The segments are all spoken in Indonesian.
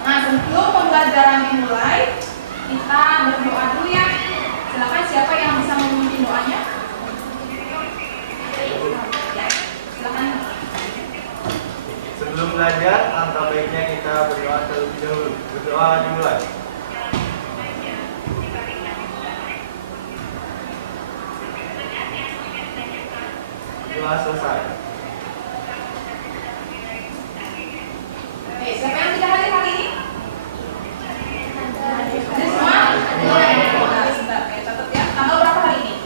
Nah, sebelum pembelajaran dimulai, kita berdoa dulu ya. Silakan siapa yang bisa memimpin doanya? Ya, silakan. Sebelum belajar, alangkah baiknya kita berdoa terlebih dahulu. Berdoa dimulai. Doa selesai. Oke, siapa yang tidak hadir hari ini? Hadir semua? Nah, sebentar, ya, catat ya. Tanggal berapa hari ini?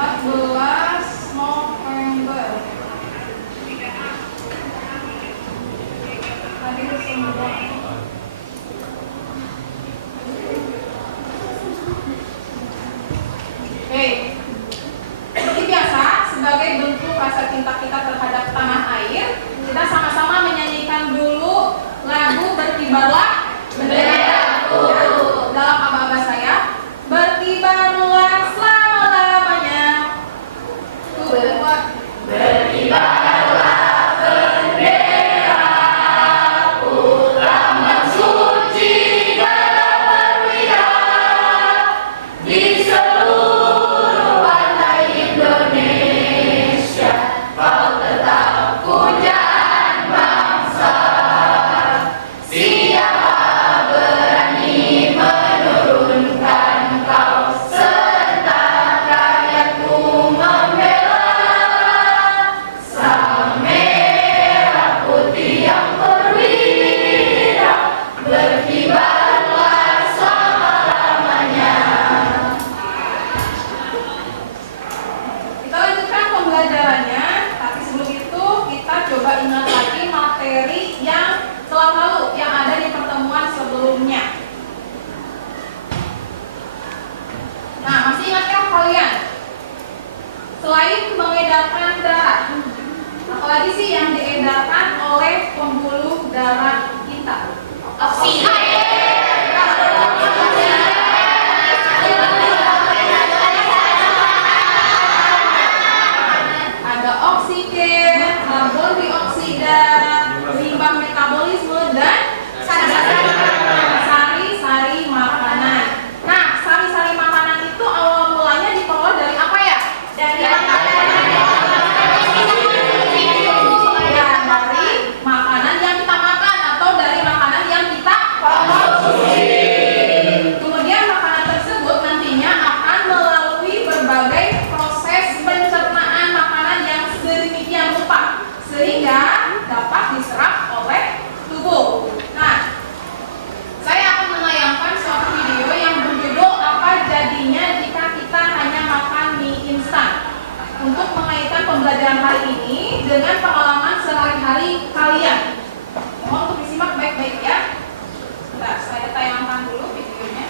14. November. Hadir semua. Oke, seperti biasa, sebagai bentuk rasa cinta kita terhadap tanah air, kita sama-sama menyanyikan dulu lagu Berkibarlah Benderaku. Dalam aba-aba saya, berkibarlah selama-lamanya. Tuh, buat berkibarlah benderaku, lambang suci dalam perwira di seluruh pantai Indonesia. Kau tetap pujaan bangsa. Siapa berani menurunkan kau, serta rakyatku membela. Sang merah putih yang perwira, berkibarlah selama-lamanya. Kita lanjutkan pembelajarannya, tapi sebelum itu kita coba ingat lagi materi yang telah lalu, yang ada di pertemuan sebelumnya. Nah, masih ingatkah kalian? Selain mengedarkan darah, apalagi sih yang diedarkan oleh pembuluh darah kita? Oksigen. Ada oksigen, karbon dioksida, limbah metabolisme, dan sari-sari makanan. Nah, sari-sari makanan itu awal mulanya diperoleh dari apa ya? Dari makanan yang kita makan atau dari makanan yang kita konsumsi. Kemudian makanan tersebut nantinya akan melalui berbagai proses pencernaan makanan yang sedemikian rupa sehingga dapat diserap oleh tubuh. Nah, saya akan menayangkan suatu video yang berjudul "Apa Jadinya Jika Kita Hanya Makan Mie Instan" untuk mengaitkan pembelajaran hari ini dengan pengalaman sehari-hari kalian. Mohon untuk disimak baik-baik ya. Bentar, saya tayangkan dulu videonya.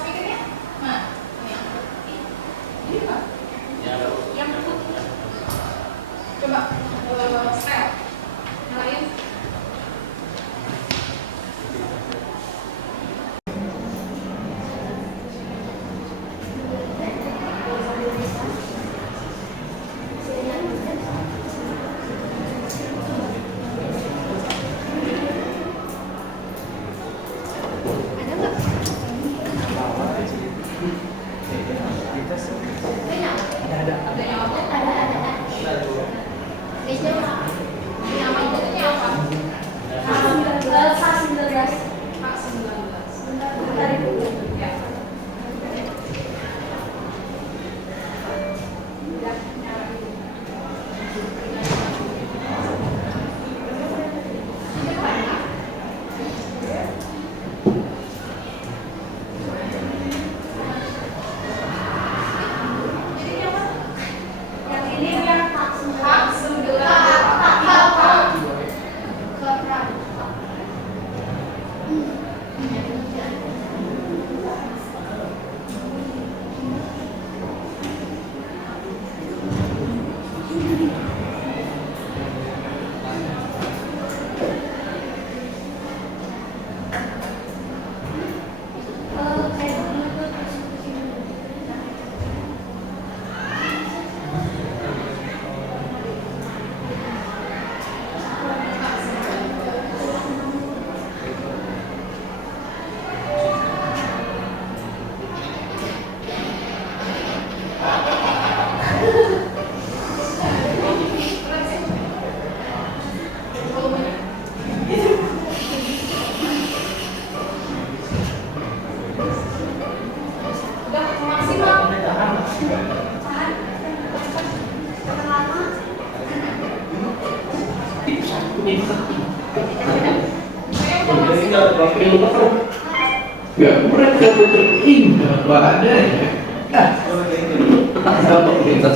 Speakernya? Nah, ini apa? Yang putih. Coba, style. Nyalain. pakai lauk. Gak mereka tetap indah apa adanya. Kenapa kita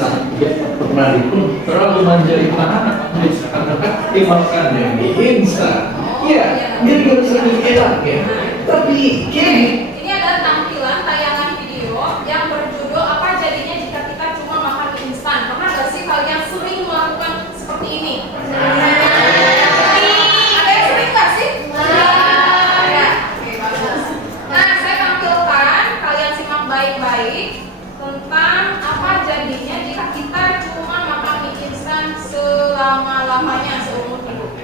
pernah itu terlalu manjain anak karena dimakannya mie instan. Ya, dia sering enak ya. Tapi kini Ini adalah tampilan tayangan video yang berjudul apa jadinya jika kita cuma makan mie instan. Pernah gak sih kalian sering melakukan seperti ini? Ada yang sering gak sih? Ada. Oke, bagus. Nah, saya tampilkan, kalian simak baik-baik tentang apa jadinya jika kita cuma makan mie instan selama-lamanya seumur hidup.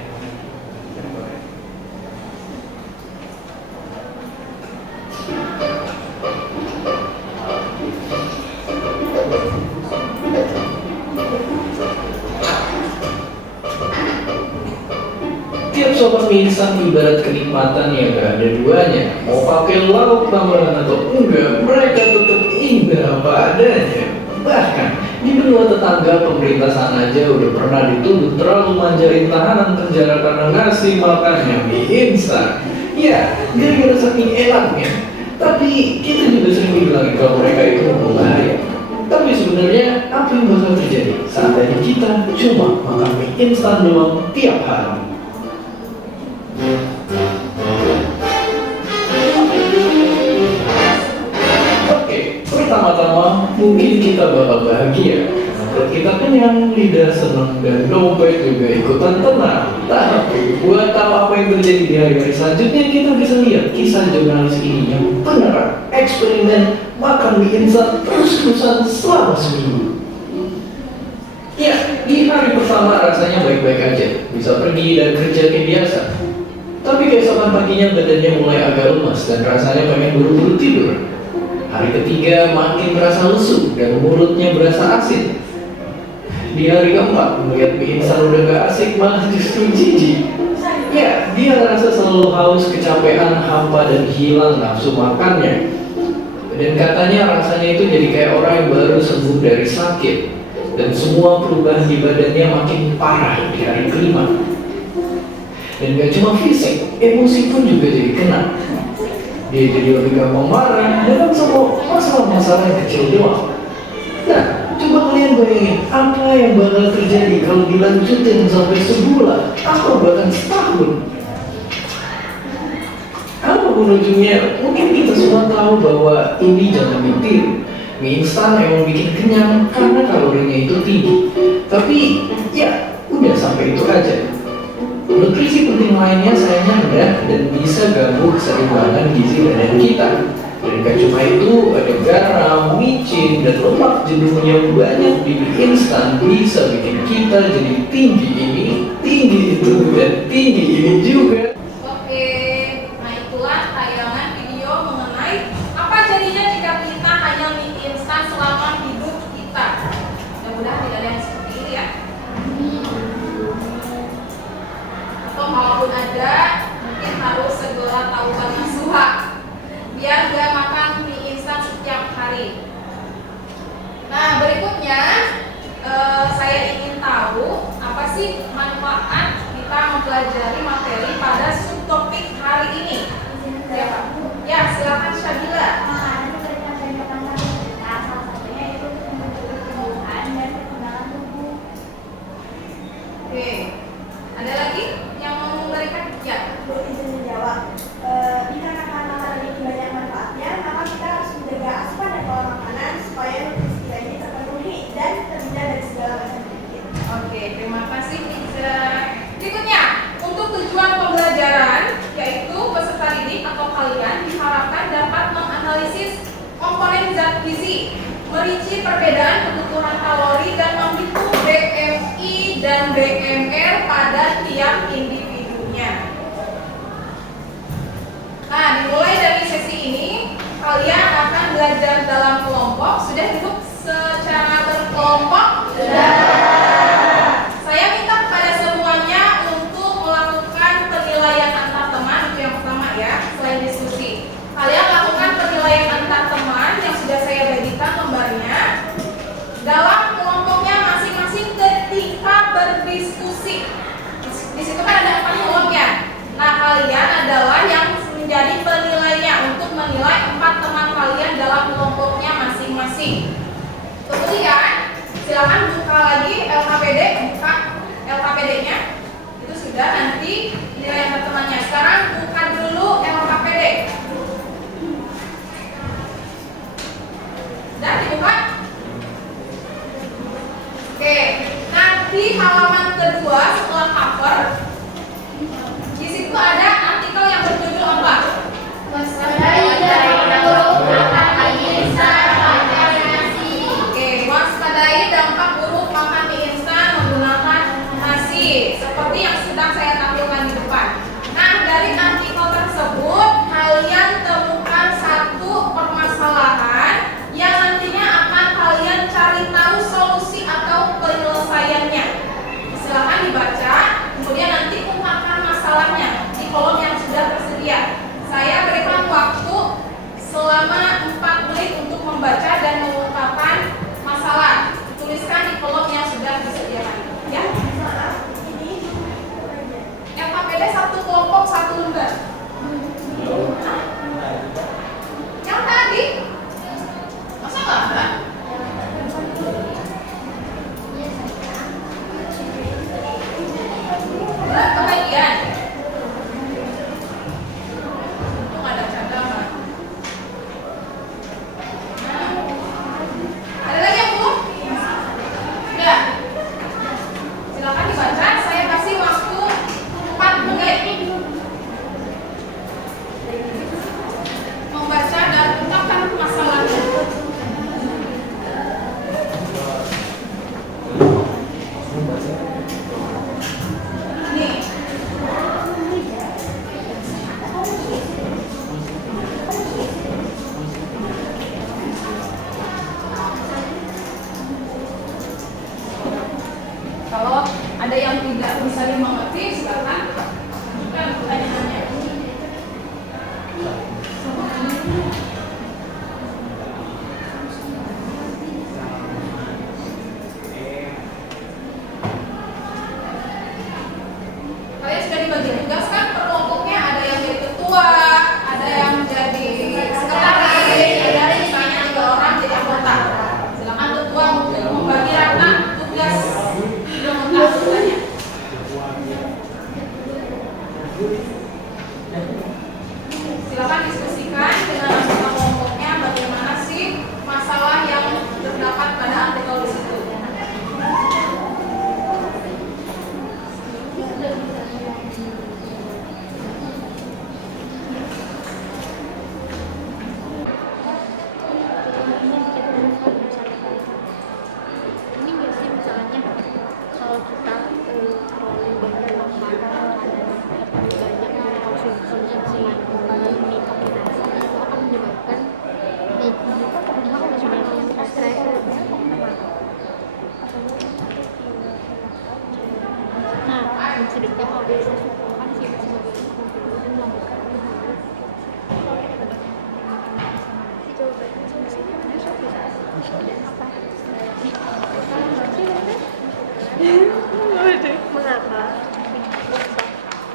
tiap sopan mie instan ibarat kenikmatan yang gak ada duanya. Mau pakai lauk tambahan atau enggak, mereka tetap indah apa adanya. Bahkan di benua tetangga pemerintah sana aja udah pernah dituduh terlalu manjain tahanan penjara karena ngasih makannya mie instan. Ya, gara-gara saking enaknya. Tapi kita juga sering dibilangin kalau mereka itu berbahaya. Tapi sebenarnya apa yang bakal terjadi seandainya kita cuma makan mie instan doang tiap hari? Oke, pertama-tama mungkin kita bakal bahagia. Perut kita kenyang, lidah senang, dan dompet juga ikutan tenang. Tapi buat tahu apa yang terjadi di hari-hari selanjutnya, kita bisa lihat kisah jurnalis ini yang beneran eksperimen makan mie instan terus-terusan selama seminggu. Ya, di hari pertama rasanya baik-baik aja, bisa pergi dan kerja kayak biasa. Tapi keesokan paginya badannya mulai agak lemas dan rasanya pengen buru-buru tidur. Hari ketiga makin merasa lesu dan mulutnya berasa asin. Di hari keempat melihat mie instan udah gak asik, malah justru jijik. Ya, dia ngerasa selalu haus, kecapean, hampa, dan hilang nafsu makannya. Dan katanya rasanya itu jadi kayak orang yang baru sembuh dari sakit. Dan semua perubahan di badannya makin parah di hari kelima. Dan gak cuma fisik, emosi pun juga jadi kena. Dia jadi lebih gampang marah dengan semua masalah-masalah yang kecil doang. Nah, coba kalian bayangin apa yang bakal terjadi kalau dilanjutin sampai sebulan atau bahkan setahun. Apapun ujungnya, mungkin kita semua tahu bahwa ini jangan ditiru. Mie instan emang bikin kenyang karena kalorinya itu tinggi. Tapi ya, udah sampai itu aja. Nutrisi penting lainnya sayangnya rendah dan bisa ganggu keseimbangan gizi badan kita. Dan gak cuma itu, ada garam, micin, dan lemak jenuh yang banyak di mie instan bisa bikin kita jadi tinggi ini, tinggi itu, dan tinggi ini juga. Oke, nah itulah tayangan video mengenai apa jadinya jika kita hanya mie instan selama hidup kita. Mudah-mudahan tidak ada yang seperti ini ya. Atau kalaupun ada, mungkin harus segera tahukan nasuha biar gak makan mie instan setiap hari. Nah berikutnya saya ingin tahu apa sih manfaat kita mempelajari materi pada subtopik hari ini. Ya Pak? Ya silakan Syabila. Oke, ada lagi yang mau memberikan? Ya. Izin menjawab. Dikarenakan makanan ini banyak manfaatnya, maka kita harus menjaga asupan dan pola makanan supaya nutrisi kita ini terpenuhi dan terhindar dari segala macam penyakit. Oke, terima kasih Iza. Berikutnya, untuk tujuan pembelajaran, yaitu peserta didik atau kalian diharapkan dapat menganalisis komponen zat gizi, merinci perbedaan kebutuhan kalori dan menghitung BMI dan BMR pada tiap individunya. Nah, dimulai dari sesi ini, kalian akan belajar dalam kelompok. Sudah duduk secara berkelompok? Sudah. Saya minta kepada semuanya untuk melakukan penilaian antar teman. Itu yang pertama ya, selain diskusi. Kalian lakukan penilaian antar teman yang sudah saya bagikan lembarnya dalam kelompoknya masing-masing ketika berdiskusi. Di situ kan ada 4 kelompoknya. Nah, kalian adalah yang Saya berikan waktu selama 4 menit untuk membaca dan mengungkapkan masalah. Tuliskan di kolom yang sudah disediakan. Ya. LKPD satu kelompok satu lembar. Hah? Yang tadi? Masa nggak ada? Berat kebagian. Itu nggak ada cadangan. Ada lagi yang belum? Udah. Silakan dibaca. Saya kasih waktu 4 menit. Membaca dan ungkapkan masalahnya. Nih. Kalau ada yang tidak bisa dimengerti, silakan ajukan pertanyaannya. Kalian sudah dibagi tugas kan per kelompoknya, ada yang jadi ketua, ada yang jadi sekretaris, ada misalnya 3 orang jadi anggota. Silakan ketua untuk membagi rata tugas anggotanya. Silakan diskusikan dengan anggota kelompoknya bagaimana sih masalah yang terdapat pada artikel di situ. Ini nggak sih misalnya kalau kita terlalu banyak makan banyak mengkonsumsi makanan ini pakai nasi itu akan menyebabkan stres. Nah, sebenarnya kalau bisa kan sih sebagai dan melanjutkan jawabannya solusinya benar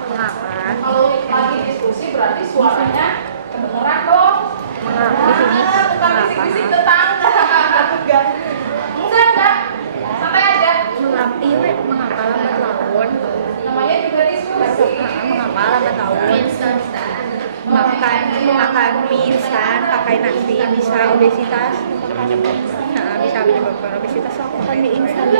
mengapa Kalau lagi diskusi berarti suaranya kedengeran dong. di sini Bukan bisik-bisik tetangga. Enggak. Santai aja. mengapa lambat laun Namanya juga diskusi. mengapa lambat laun makan mie instan pakai nasi bisa obesitas. Nah, bisa menyebabkan obesitas. Makan mie instan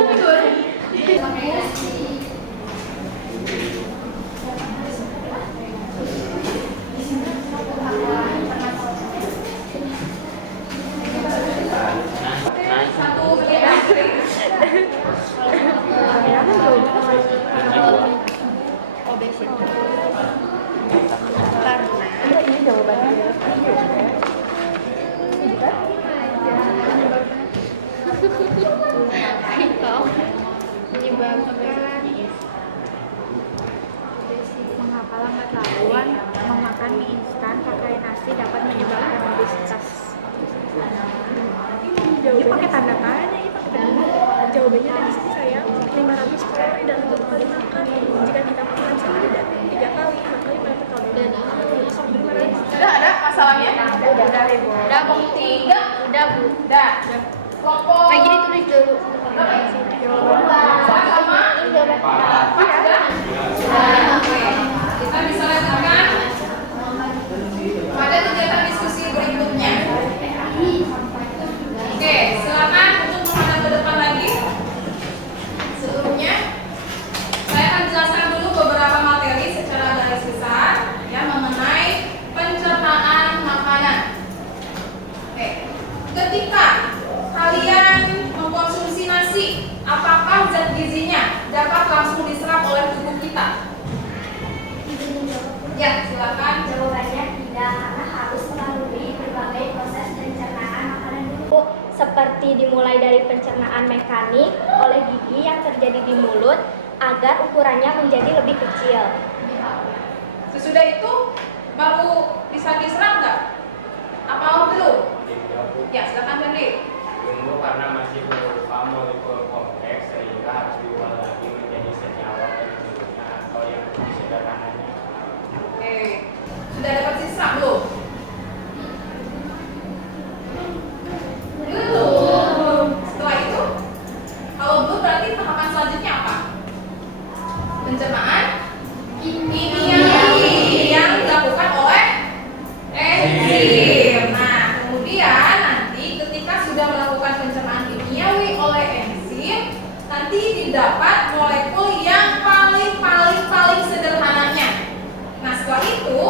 Satu menit. obesitas karena ini jawabannya menyebabkan mengapa lambat laun memakan mie instan pakai nasi dapat menyebabkan obesitas. Ini pakai tanda tanya, ini pakai tanda. Jawabannya ada di sini saya 500 kalori dalam 1 kali makan. Jika kita makan setidaknya 3 kali, maka 500 kalori. Udah ada masalahnya? Udah Bu. 3. Udah Bu. Udah. Kelompok. Lagi ditulis dulu. Sama-sama. Oke. Kita bisa lanjutkan pada kegiatan diskusi berikutnya. Oke, silakan untuk menghadap ke depan lagi. Sebelumnya, saya akan jelaskan dulu beberapa materi secara garis besar yang mengenai pencernaan makanan. Oke, ketika kalian mengkonsumsi nasi, apakah zat gizinya dapat langsung diserap oleh tubuh kita? Ya, silakan. Jawabannya tidak, karena harus melalui berbagai proses pencernaan makanan dulu. Seperti dimulai dari pencernaan mekanik oleh gigi yang terjadi di mulut agar ukurannya menjadi lebih kecil. Sesudah itu baru bisa diserap nggak? Apa belum? Ya, silakan Henry. Belum karena masih berupa molekul kompleks sehingga harus diolah lagi menjadi senyawa tentunya atau yang lebih sederhananya. Oke, sudah dapat diserap belum? Belum. Setelah itu, kalau belum berarti tahapan selanjutnya apa? Pencernaan kimiawi yang dilakukan oleh enzim. Nah, kemudian nanti ketika sudah melakukan pencernaan kimiawi oleh enzim, nanti didapat molekul yang paling sederhananya. Nah, setelah itu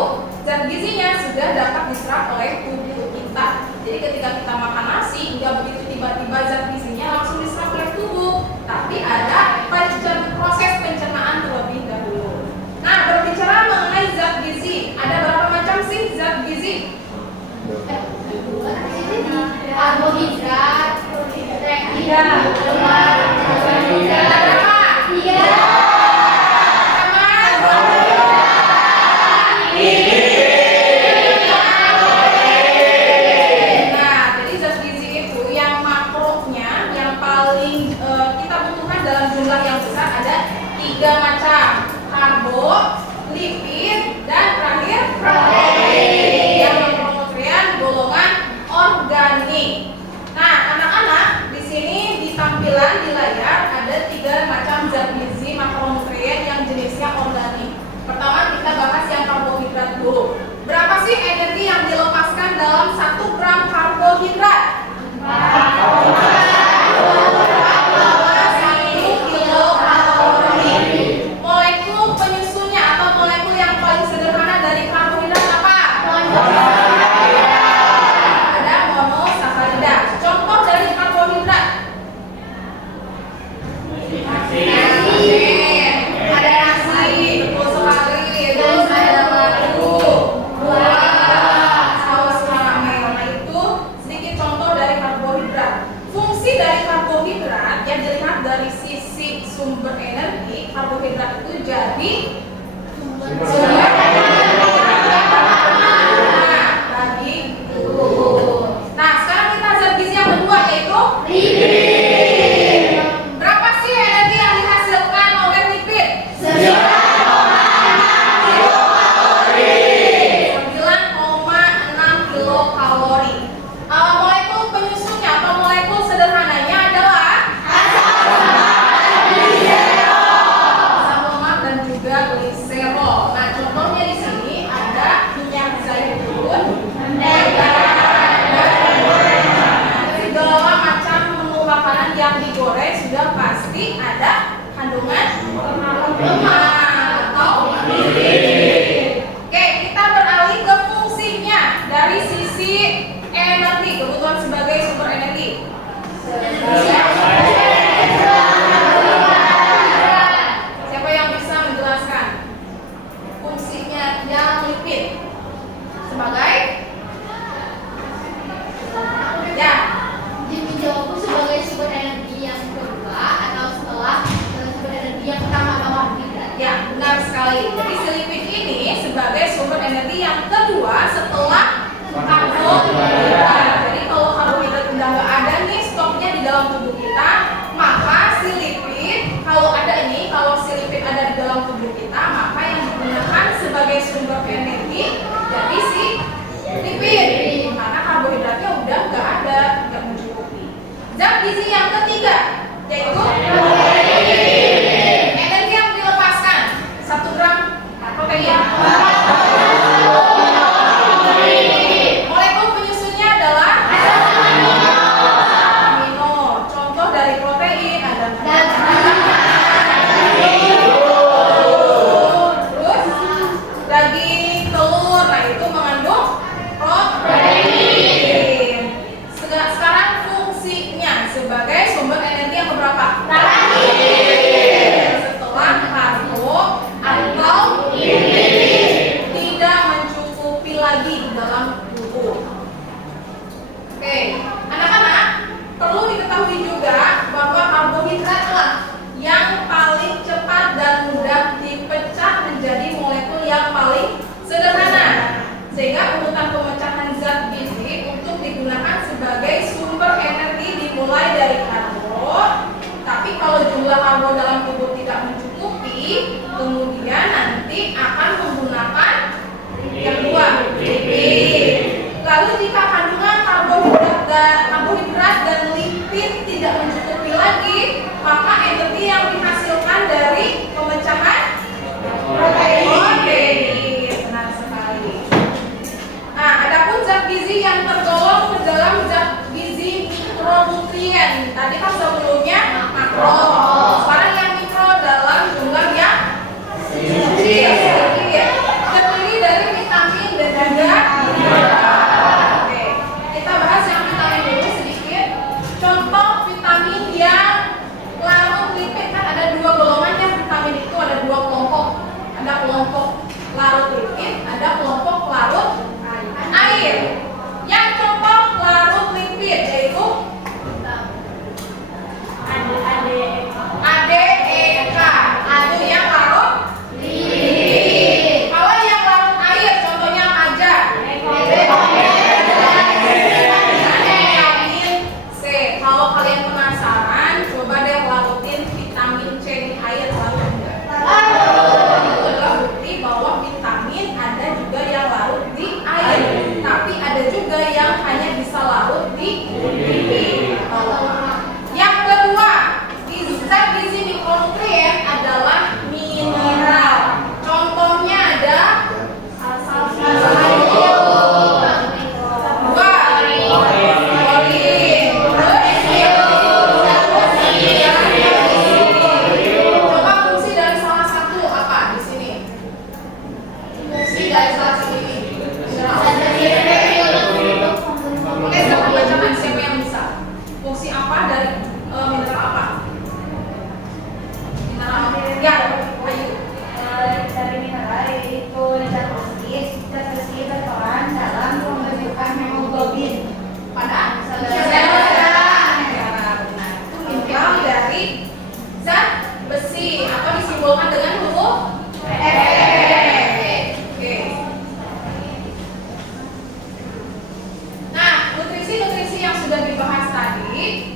zat gizinya sudah dapat diserap oleh tubuh kita. Jadi ketika kita makan nasi, nggak begitu tiba-tiba zat gizinya langsung diserap oleh tubuh, tapi ada proses pencernaan terlebih dahulu. Nah, berbicara mengenai zat gizi, ada berapa macam sih zat gizi? Karbohidrat, Tiga. Ada berapa? Nah, jadi zat gizi itu yang makronya, yang paling kita butuhkan dalam jumlah yang besar ada 3 macam: karbo, lipid, dan terakhir protein. Yang makronutrien golongan organik. Nah, anak-anak, di sini di tampilan di layar ada 3 macam zat gizi makronutrien yang jenisnya organik. Pertama kita bahas yang karbohidrat dulu. Berapa sih energi yang dilepaskan dalam 1 gram karbohidrat? 1 kilokalori. Molekul penyusunnya atau molekul yang paling sederhana dari karbohidrat apa? Ada monosakarida. Contoh dari karbohidrat. Ada nasi, betul sekali. Terus ada madu, buah, saus karamel. Nah, itu sedikit contoh dari karbohidrat. Fungsi dari karbohidrat yang dilihat dari sisi sumber energi, karbohidrat itu jadi sumber bagi tubuh. Nah, sekarang kita zat gizi yang kedua yaitu lipid. Berapa sih energi yang dihasilkan oleh lipid? 9,6 kilokalori. Molekul penyusunnya atau molekul sederhananya adalah asam lemak dan juga gliserol. Nah, contohnya di sini ada minyak zaitun, segala macam menu makanan yang digoreng sudah pasti ada kandungan lemak atau lipid. Oke, kita beralih ke fungsinya dari sisi energi, kebutuhan sebagai sumber energi. Siapa yang bisa menjelaskan fungsinya yang lipid sebagai? Ya, Jawabku sebagai sumber energi yang kedua atau setelah sumber energi yang pertama karbohidrat. ya, benar sekali. Jadi si lipid ini sebagai sumber energi yang kedua setelah karbohidrat. Jadi kalau karbohidrat udah nggak ada nih stoknya di dalam tubuh kita, maka si lipid kalau si lipid ada di dalam tubuh kita, maka yang digunakan sebagai sumber energi jadi si lipid. Karena karbohidratnya udah nggak ada, nggak mencukupi. Zat gizi yang ketiga yaitu energi yang dilepaskan 1 gram protein. Molekul penyusunnya adalah amino. Contoh dari protein ada terus daging, telur. Nah, itu mengandung protein. yang tergolong ke dalam zat gizi mikronutrien. Tadi kan sebelumnya makro. Sekarang yang mikro dalam jumlah yang sedikit. Terdiri dari vitamin dan juga Oke, kita bahas yang vitamin dulu sedikit. Contoh vitamin yang larut lipid, kan ada dua golongannya vitamin itu, ada dua kelompok. Ada kelompok larut lipid, ada kelompok larut air. Yang contoh larut lipid yaitu ADEK. Itu yang larut lipid. Kalau yang larut air contohnya apa aja? Vitamin C. Kalau kalian penasaran, coba deh larutin vitamin C di air, lalu enggak? Itu adalah bukti bahwa vitamin ada juga yang larut di air, tapi ada juga yang hanya bisa larut di lipid. Yang kedua, zat gizi mikronutrien adalah mineral. Contohnya ada coba fungsi dari salah satu apa di sini? Fungsi dari salah satu ini. Oke, siapa bacakan, siapa yang bisa? Fungsi apa dari mineral apa? Mineral ya, ayo. Dari mineral itu zat besi berperan dalam pembentukan hemoglobin Pada sel benar. Itu mineral dari zat besi atau disimbolkan dengan huruf Fe. Oke. Nah, nutrisi-nutrisi yang sudah dibahas tadi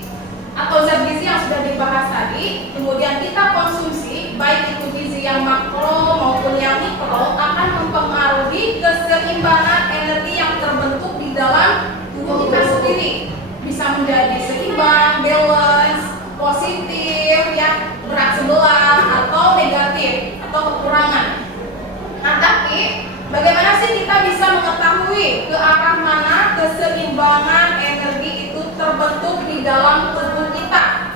atau zat gizi yang sudah dibahas tadi, kemudian kita konsumsi, baik itu gizi yang makro maupun yang mikro, akan mempengaruhi keseimbangan energi yang terbentuk di dalam tubuh kita sendiri. Bisa menjadi seimbang, balance, positif, ya, berat sebelah, atau negatif, atau kekurangan. Nah, tapi bagaimana sih kita bisa mengetahui ke arah mana keseimbangan energi itu terbentuk di dalam tubuh kita?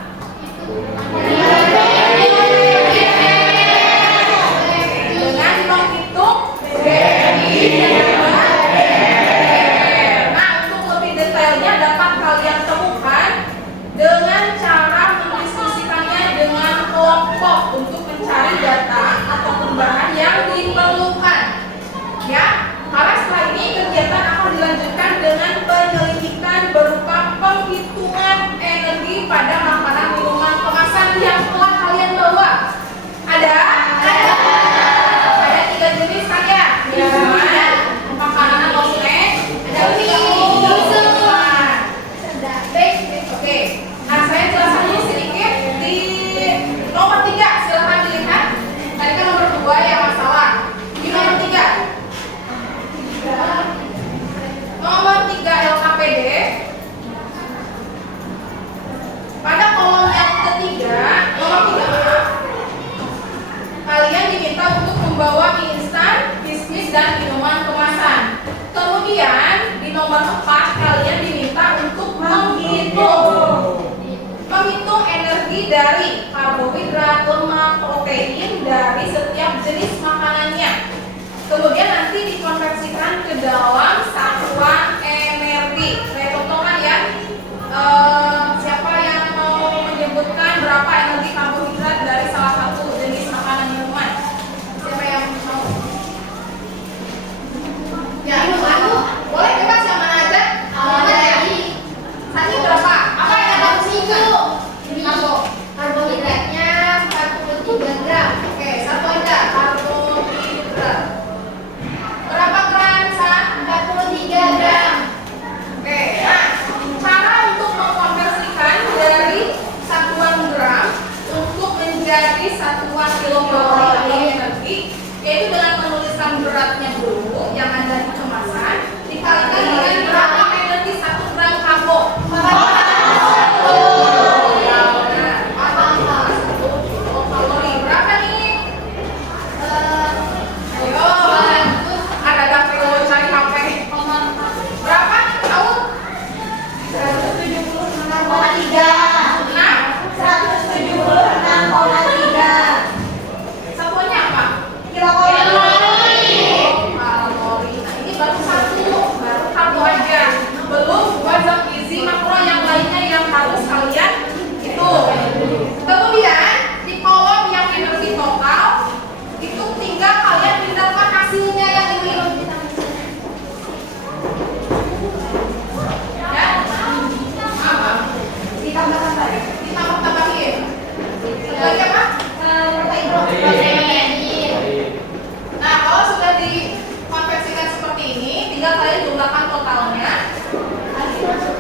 Dengan menghitung BMI dan juga RR. Nah, untuk lebih detailnya dapat kalian temukan dengan cara mendiskusikannya dengan kelompok untuk mencari data atau perubahan yang diperlukan. Ya, karena setelah ini kegiatan akan dilanjutkan dengan penyelidikan berupa penghitungan energi pada makanan minuman kemasan yang telah kalian bawa. Ada 3 jenis kan ya? Minuman, makanan atau snack, ada 3 minuman. Oke, nah saya jelaskan dulu sedikit di nomor 3, silahkan dilihat. Tadi kan nomor 2 yang masalah. Di nomor 3. Nomor 3 LKPD. Pada kolom yang ketiga, nomor 3 maaf, kalian diminta untuk membawa mie instan, biskuit dan minuman kemasan. Kemudian di nomor 4 kalian diminta untuk menghitung energi dari karbohidrat, lemak, protein dari setiap jenis makanannya. Kemudian nanti dikonversikan ke dalam satuan energi. Saya contohkan ya. Siapa yang mau menyebutkan berapa energi karbohidrat dari salah satu jenis makanan minuman? Siapa yang mau? Ya, boleh bebas yang mana aja? Tadi berapa? Apa yang ada di situ? Karbohidratnya 43 gram. Oke, satu aja karbohidrat. Berapa gram, Sa? 43 gram. Oke, nah cara untuk mengkonversikan dari satuan gram untuk menjadi satuan kilokalori atau energi, yaitu dengan menuliskan beratnya dulu yang ada di kemasan dikalikan dengan berapa energi 1 gram karbo. Kalori berapa nih? Ayo, ada dapur cari HP. Berapa? jumlahkan totalnya.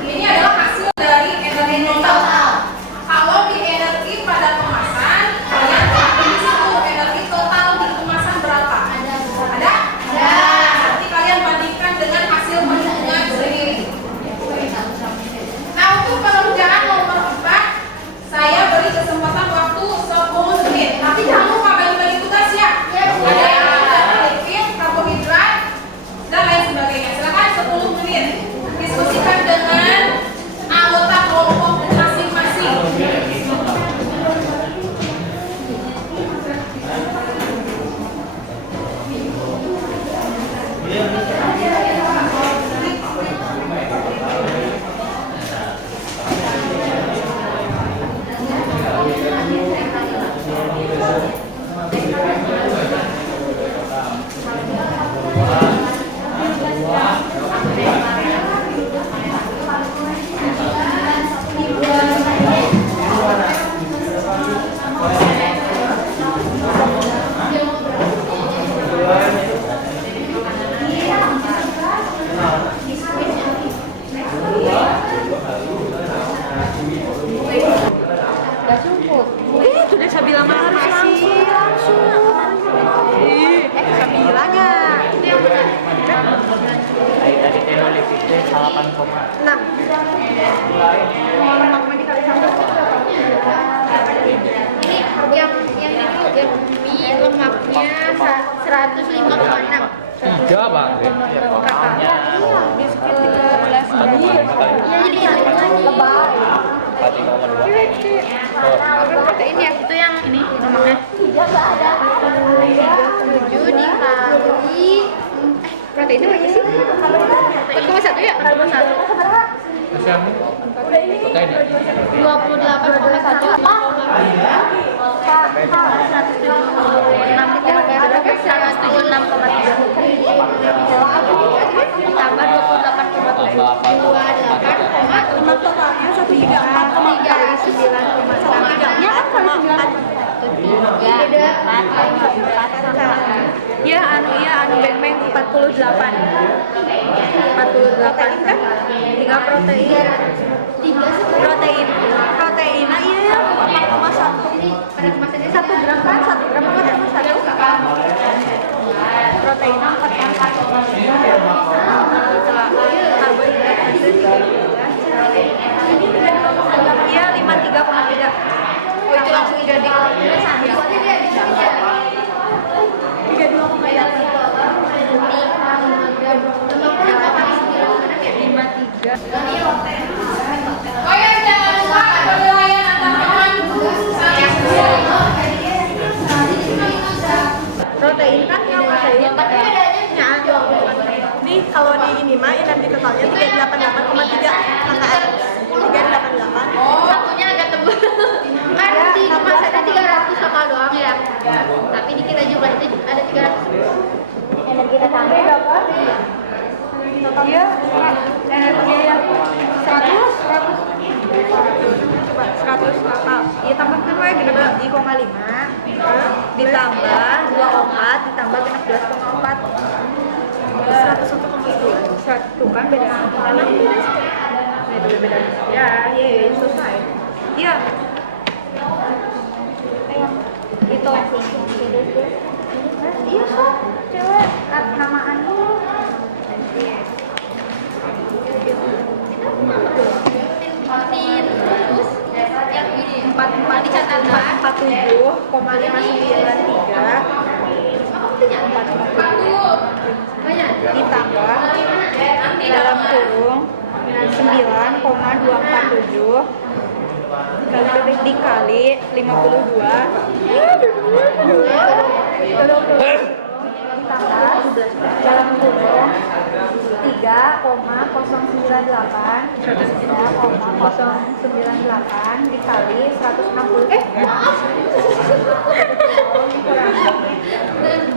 Ini adalah hasil dari energi total. Kalau di energi pada kemasan, kalian cari di situ energi total di kemasan berapa? Ada? Nanti kalian bandingkan dengan hasil perhitungan sendiri. Nah, untuk pengerjaan nomor 4, saya beri kesempatan waktu 10 menit. Tapi jangan lupa bagi-bagi tugas ya. Ada lipid, karbohidrat, dan lain sebagainya. Silakan 10 menit. Diskusikan dengan anggota kelompok masing-masing. Gak cukup. Sudah saya bilang harus langsung. Sabilanya. Tadi teknologi itu 8,6. Ini yang mie lemaknya 105,6. 3 bang. Iya, jadi kali lagi. Protein ya, itu yang ini lemaknya 7 dikali proteinnya berapa sih? 4,1 ya? 4,1 28,1 tambah 28,28 Totalnya 3,9,3 kan kali 9. Ya anu beng 48. 48 kan? 3 protein. Proteinnya iya ya 4,1. 1 gram kan? 1 gram apa 1? Proteinnya 4,1. Karbohidrat iya 53,3. Oh itu langsung jadi 53. Oh ya, jangan lupa penilaian antar teman saya sendiri. Protein kan yang protein. Nih kalau di ini mah energi totalnya 388,3 KKR 388. Satunya agak tebal. Kan di kemasannya 300 total doang ya. Tapi di kita jumlah itu ada 300. Energi totalnya berapa? Iya, energi 100 total. Iya tambahkan wae gede di 0,5 ditambah 24 ditambah 16,4. 101,2 kan beda. Karena beda. Ya, selesai. Iya. Itu. Iya kok, cewek samaan dulu. Protein terus yang ini 44 dicatat 47,593 banyak ditambah dalam kurung 9,247 dikali 52 ditambah dalam kurung 3,098 dikali 160 maaf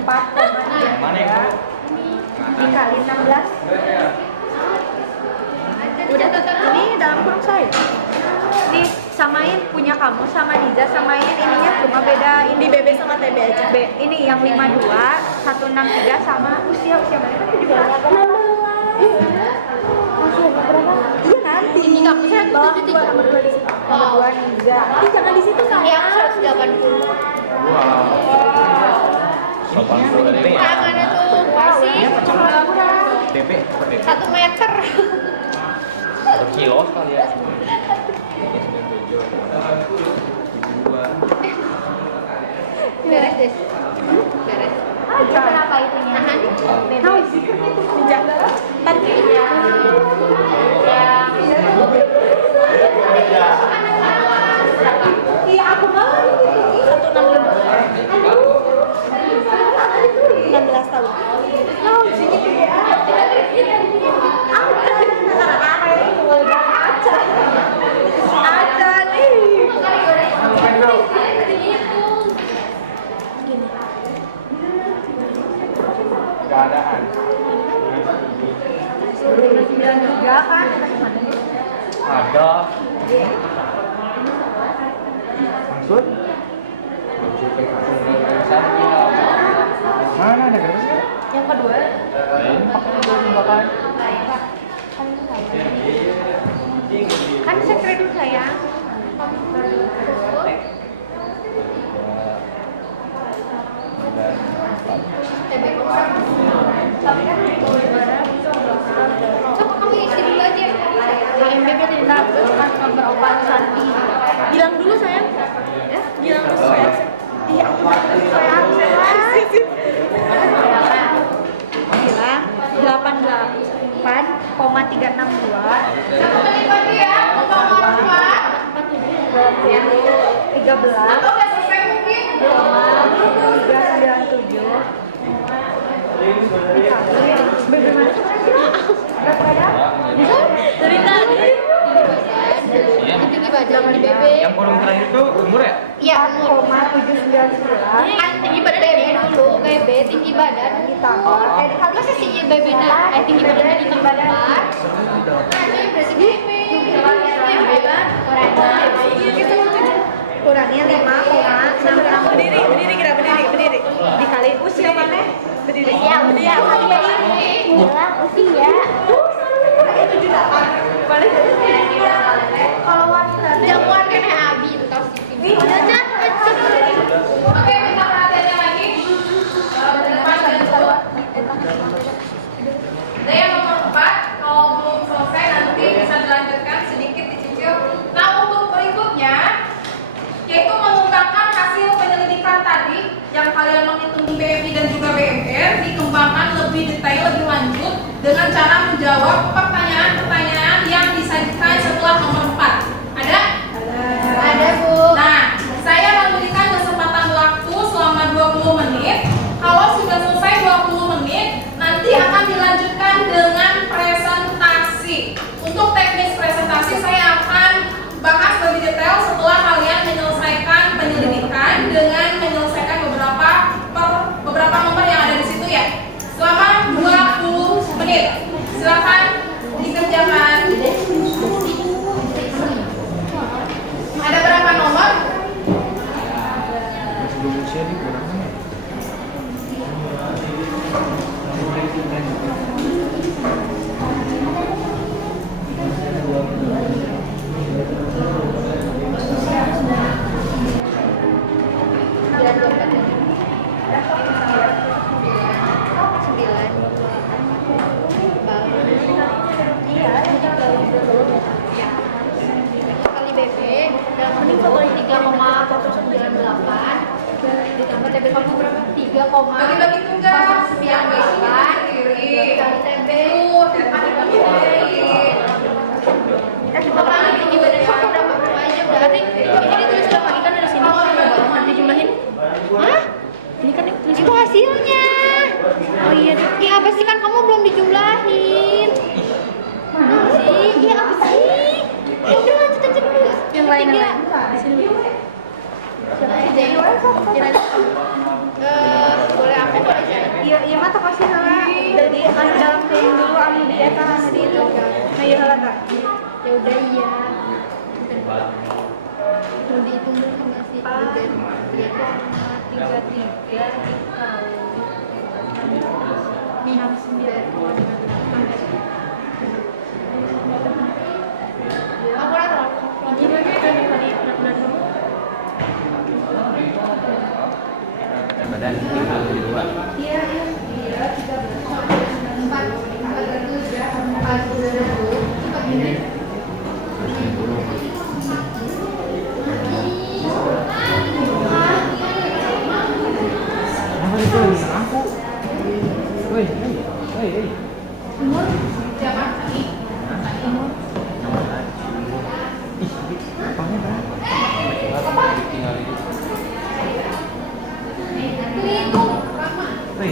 4,3 dikali 16 udah ini dalam kurung saya nih samain punya kamu sama Diza samain ininya cuma beda ini BB sama TB aja ini yang 52 163 sama usia mana kan 17 Bawah 2 nomor 2 di situ. Nomor 2 Niza. Ih, jangan di situ sayang. Iya, aku 180. Tangannya tuh masih TP, TP. 1 meter. 1 kilo sekali ya. Beres deh. Beres. Itu kenapa itunya? Tahu sih itu dijaga. Iya, aku mau itu 16 tahun. Tahu sih itu ya. Aku anak-anak itu udah aja nih. Keadaan. 93 kan? Ada. Maksud? Mana ada kertasnya? Yang kedua. Kan saya kredit sayang. Coba kamu isi dulu aja. MBB tidak akan berobat Santi. Bilang dulu sayang. Ya, bilang dulu sayang. Iya, aku sayang. Bilang 88,362. Satu menit lagi ya, untuk orang tua. 13. Atau udah selesai mungkin? 397. Bagaimana caranya? Berapa ya? Dari tadi. Tinggi badan di BB. Yang kolom terakhir itu umur ya? Iya, umur. 4,799. Kan tinggi badan BB dulu, BB tinggi badan. Ditambah. Masa sih BB tinggi badan ditambah 4? Berarti BB. Kurangnya 5,66. Berdiri kira berdiri. Dikali usia mana? Berdiri. Iya, usia ini. Gila, usia. Kalau wanita jamuan kan Abi itu tahu sih. Udah capek. Oke, minta perhatiannya lagi. Depan dan bawah. Dan yang nomor 4, kalau belum selesai nanti bisa dilanjutkan sedikit dicicil. Nah, untuk berikutnya yaitu mengembangkan hasil penyelidikan tadi yang kalian menghitung di BMI dan juga BMR, dikembangkan lebih detail, lebih lanjut dengan cara menjawab pertanyaan-pertanyaan yang disajikan setelah nomor 4. Ada? Ada, Bu. Nah, saya memberikan kesempatan waktu selama 20 menit. Kalau sudah selesai 20 menit, nanti akan dilanjutkan dengan presentasi. Untuk teknis presentasi saya akan bahas lebih detail setelah kalian menyelesaikan penyelidikan dengan menyelesaikan beberapa nomor yang ada di situ ya. Selama 20 menit. Silakan dikerjakan. Ada berapa nomor? Sebelum usia di kurang. Kali BB dalam bentuk 3,498 ditambah TB kamu berapa? 3,498 Bagi-bagi tugas yang kiri. kali TB Kembali. tinggi badan kamu berapa aja berarti ini ditulis ulang lagi kan dari sini nanti jumlahin. Hah? Ini kan itu hasilnya. Oh iya, ya apa sih kan kamu belum dijumlahin? Sih, iya apa sih? Ya udah lanjut aja dulu. Yang lain di sini. Boleh aku boleh saya. Iya mata kasih salah. Jadi anu dalam film dulu anu di eta anu di itu. Nah, iya salah tak? Ya udah iya. Mau dihitung dulu nggak sih? 3,33 dikali 69,8. Siapa? Sani? Sani.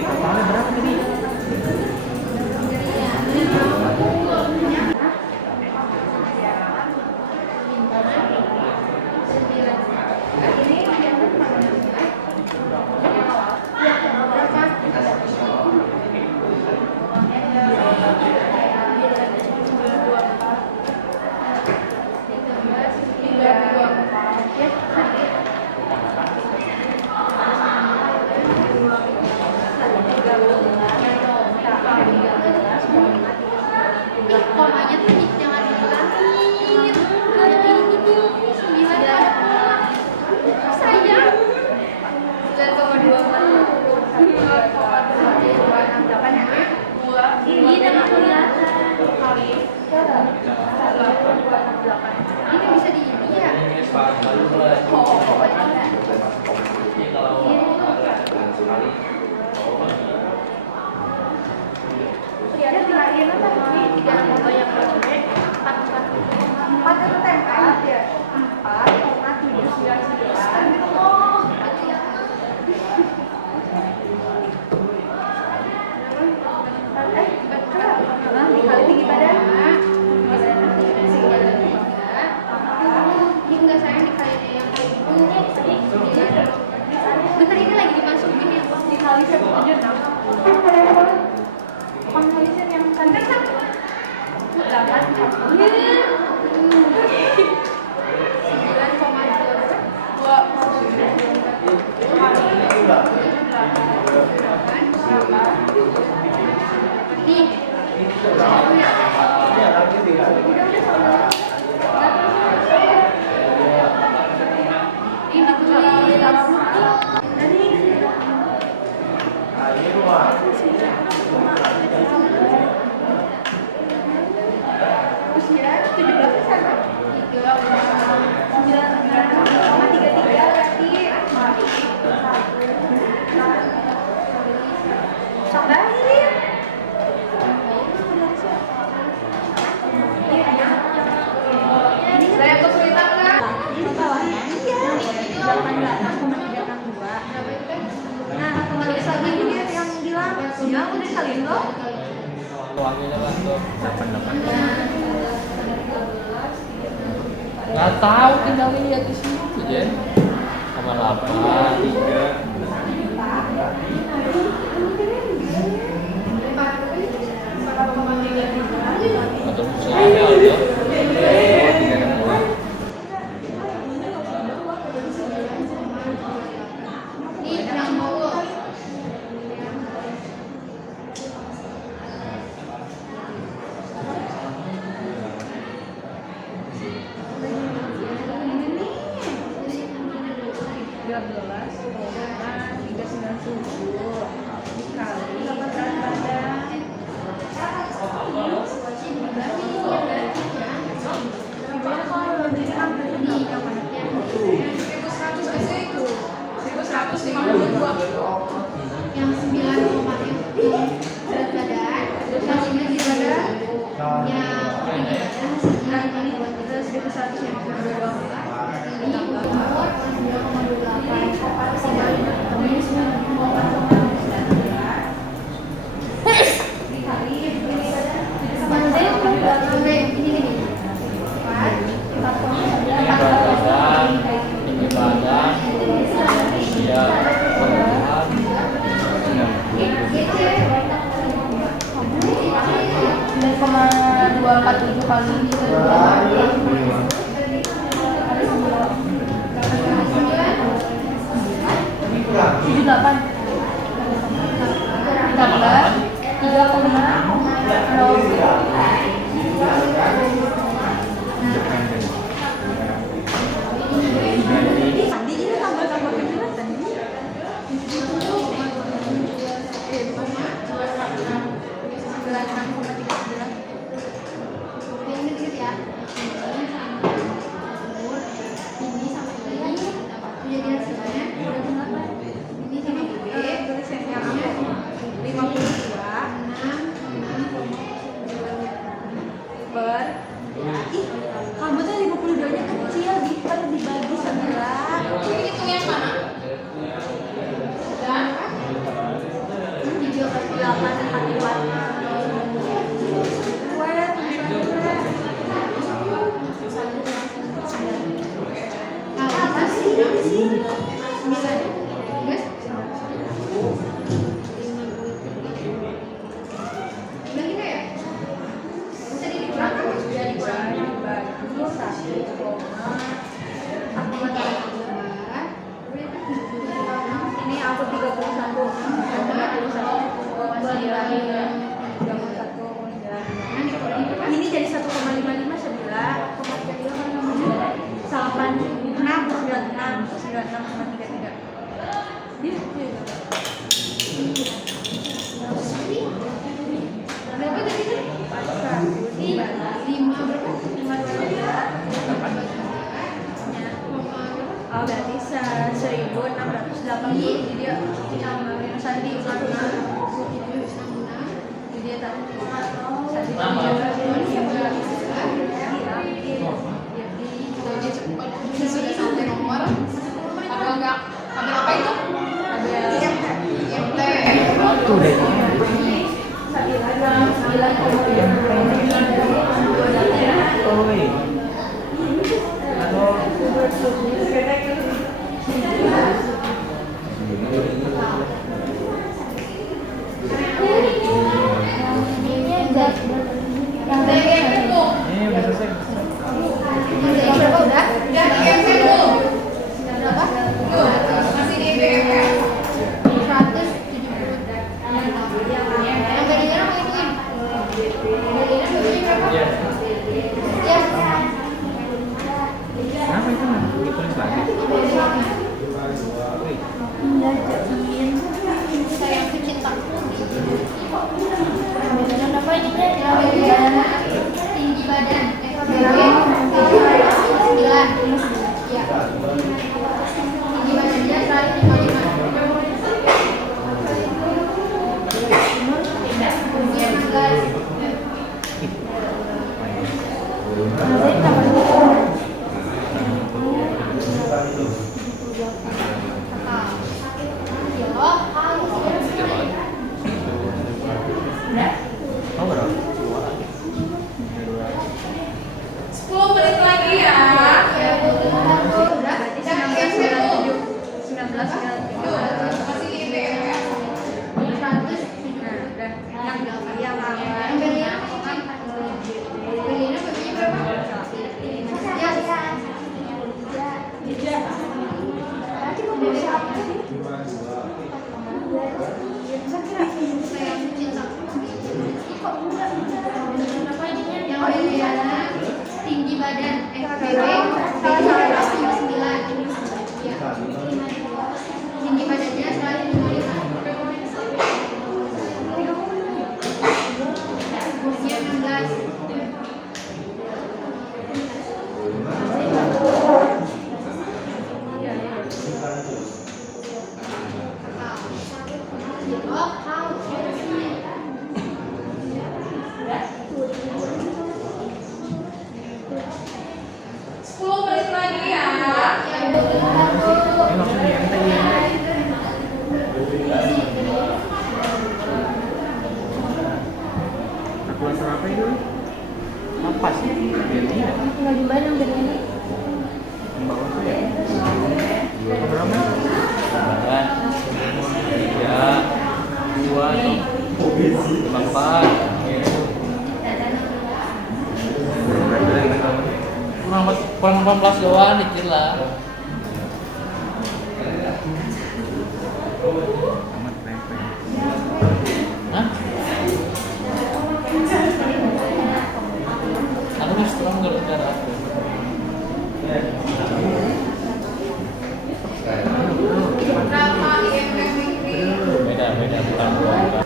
Totalnya berapa tadi? Komanya tuh jangan dihilangin. Kayak ini tuh 9 ada koma. Sayang. 9,24. Ini udah kelihatan. Ini bisa di ini ya. Lihatnya dilahirin apa? Ini 3 foto yang berbeda. 4 itu tempat ya. 4,799. Oh. Betul. Dikali tinggi badan. Ini enggak sayang dikali yang bentar ini lagi dimasukin ya. Dikali 176. Pengalisan yang kantor sama 88. Nggak tahu, tinggal lihat di situ Jen. Sama 8. Atau misalnya ada. Yang 9 berat badan, yang ini di badan, yang ini buat kita 1.100 yang ini umur 247 kali 78 52 Ber. Ih, kamu tuh 52-nya kecil, Giver dibagi 9. Hitung yang mana? Dan 38 ini aku 31 ini jadi 1,55 sebelah 86,33 oh berarti 1680 jadi dia sandi jadi dia tak sudah sampai nomor apa enggak? Ambil apa itu? IMT. Tuh deh. Oi. Halo. Ini udah selesai. Udah IMT belum? Berapa? Masih di IMT. 170. Iya. Kenapa itu nggak ditulis lagi? Sayang cintaku. Apa ini? Tinggi badan. FBB 9. Ya. Tinggi badannya 155. Usia 16. Oh, berapa? 10 menit lagi ya. berarti 1997 Masih di IMT. Tinggi badan FBB 179. Ya. Tinggi badannya 155. Usia 16. Kalkulator apa itu? Apa sih? Biar Nggak di badan bedanya. bawah tuh ya. Berapa? 3, 2, 1, 4. Kurang 18 doang dikit lah. Amat pempek. Hah? Aku nih strong gara-gara aku. Berapa IMT Fikri? Beda bukan gua.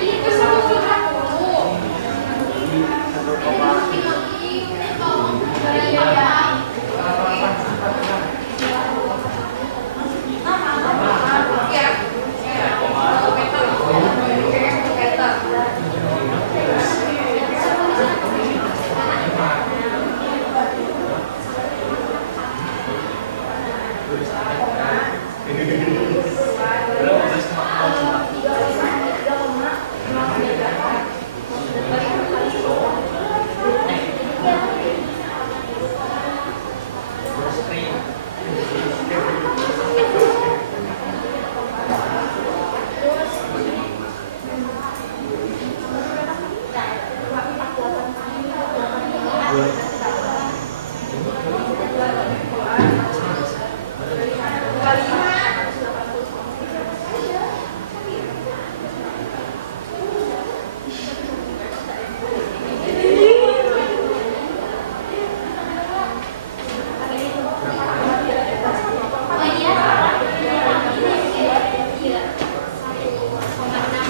Itu 1,40. Ya.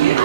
Ini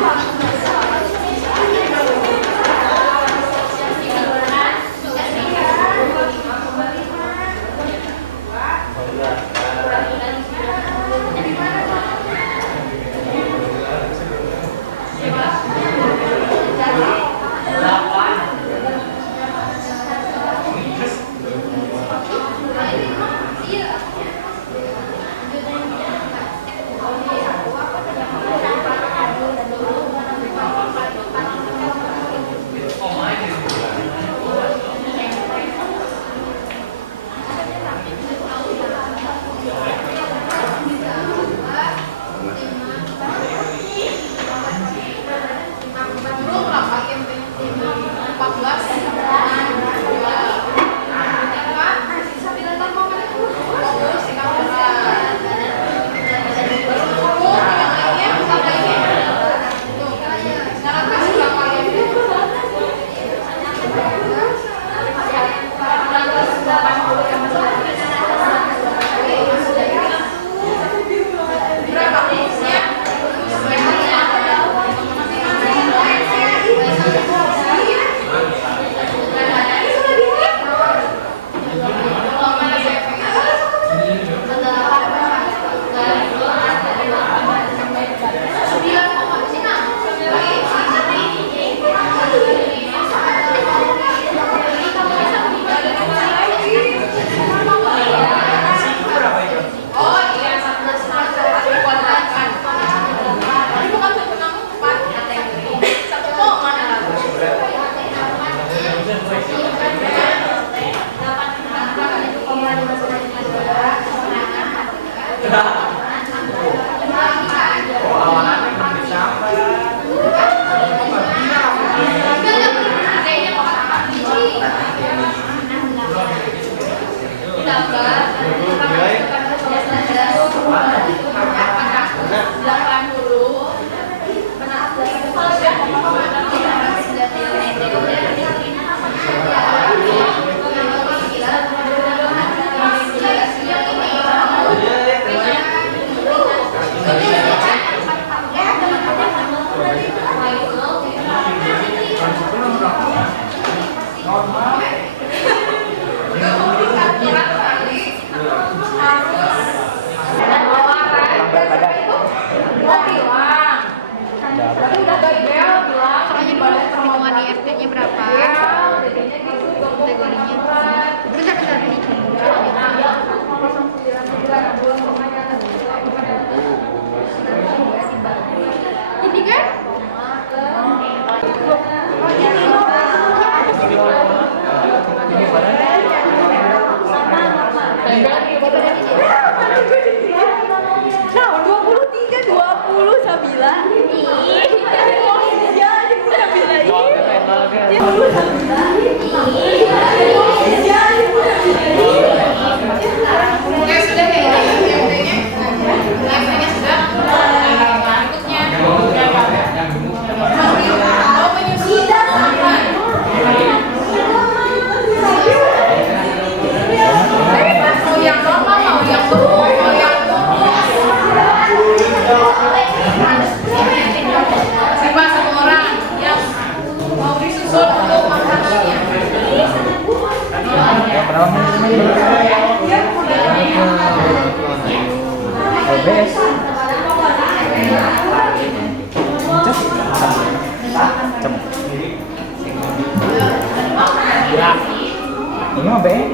mah BM.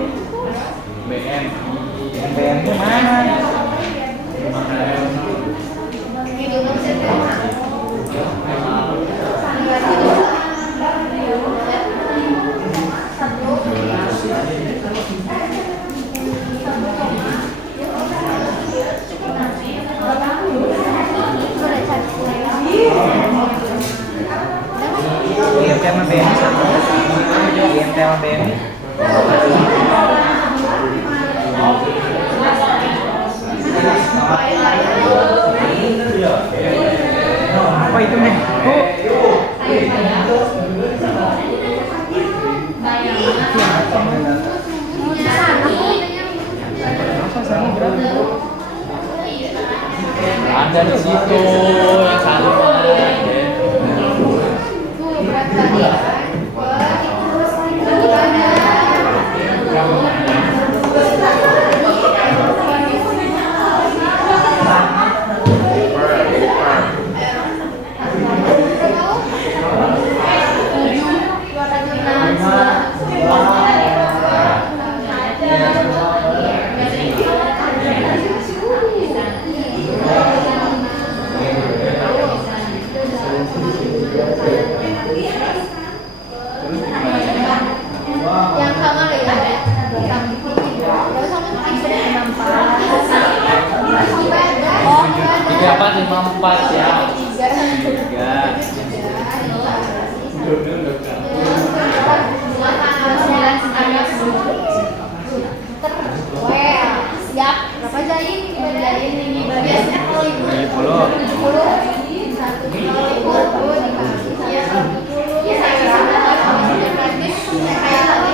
BM itu mana? IMT sama BM sama. IMT sama BM. Apa itu nih? Ada di situ yang satu. Siap. Berapa jalin? Jalin ini biasanya kalau ibu 70. Satu kalau ibu dikasih saya 70. Ya saya praktis kayak lagi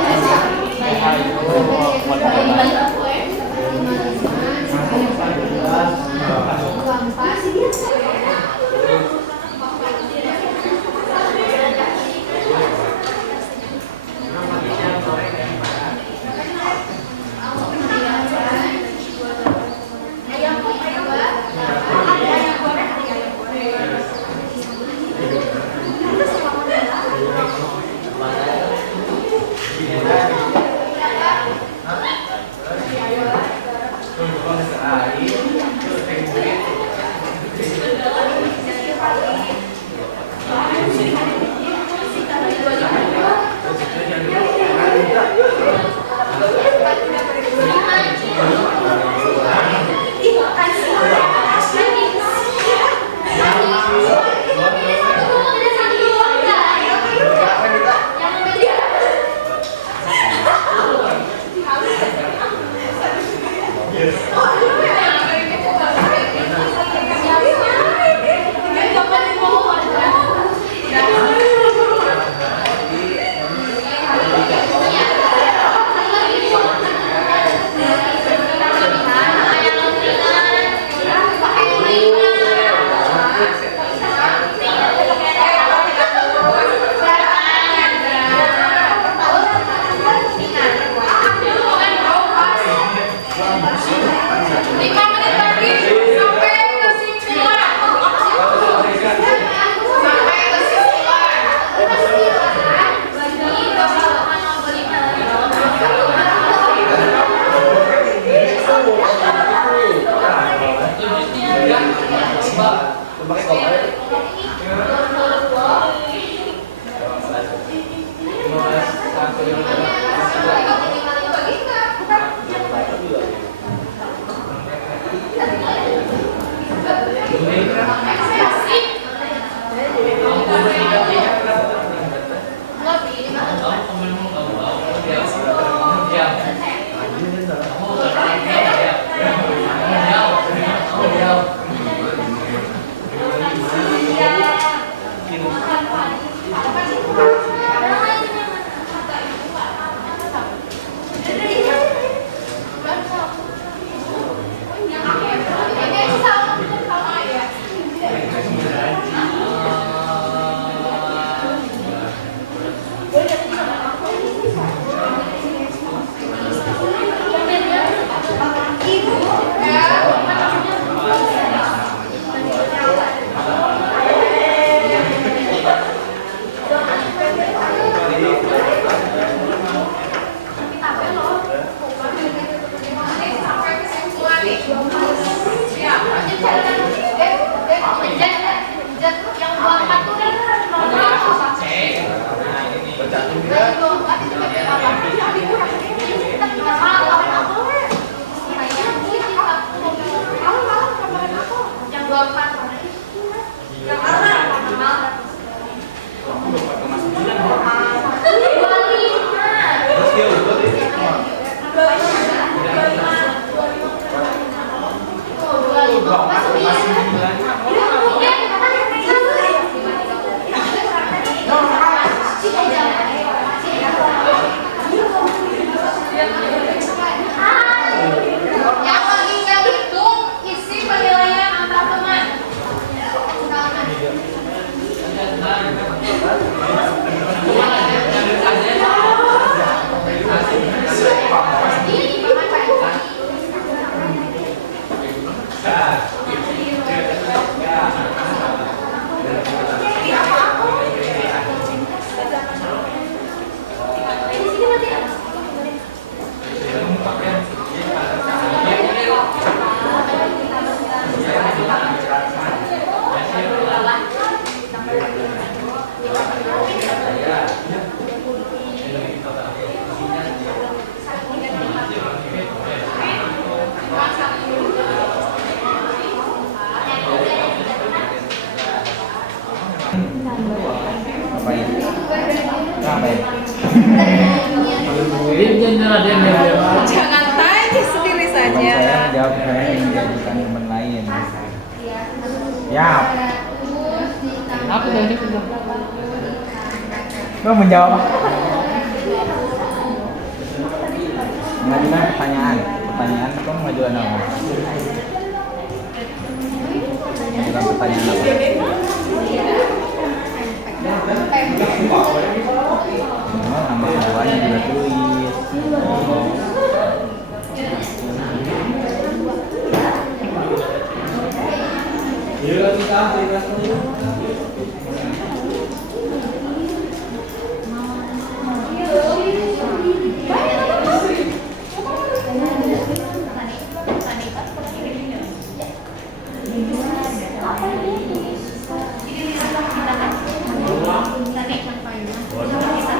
Ngapain? Ngapain? Jangan tanya sendiri saja. Saya menjawab, saya menjadikan teman lain. Ya. Apa tadi sudah? Kau menjawab. Mengajukan pertanyaan. Pertanyaan kau mengajukan apa? Mengajukan pertanyaan apa? Oh, nama keduanya juga tulis.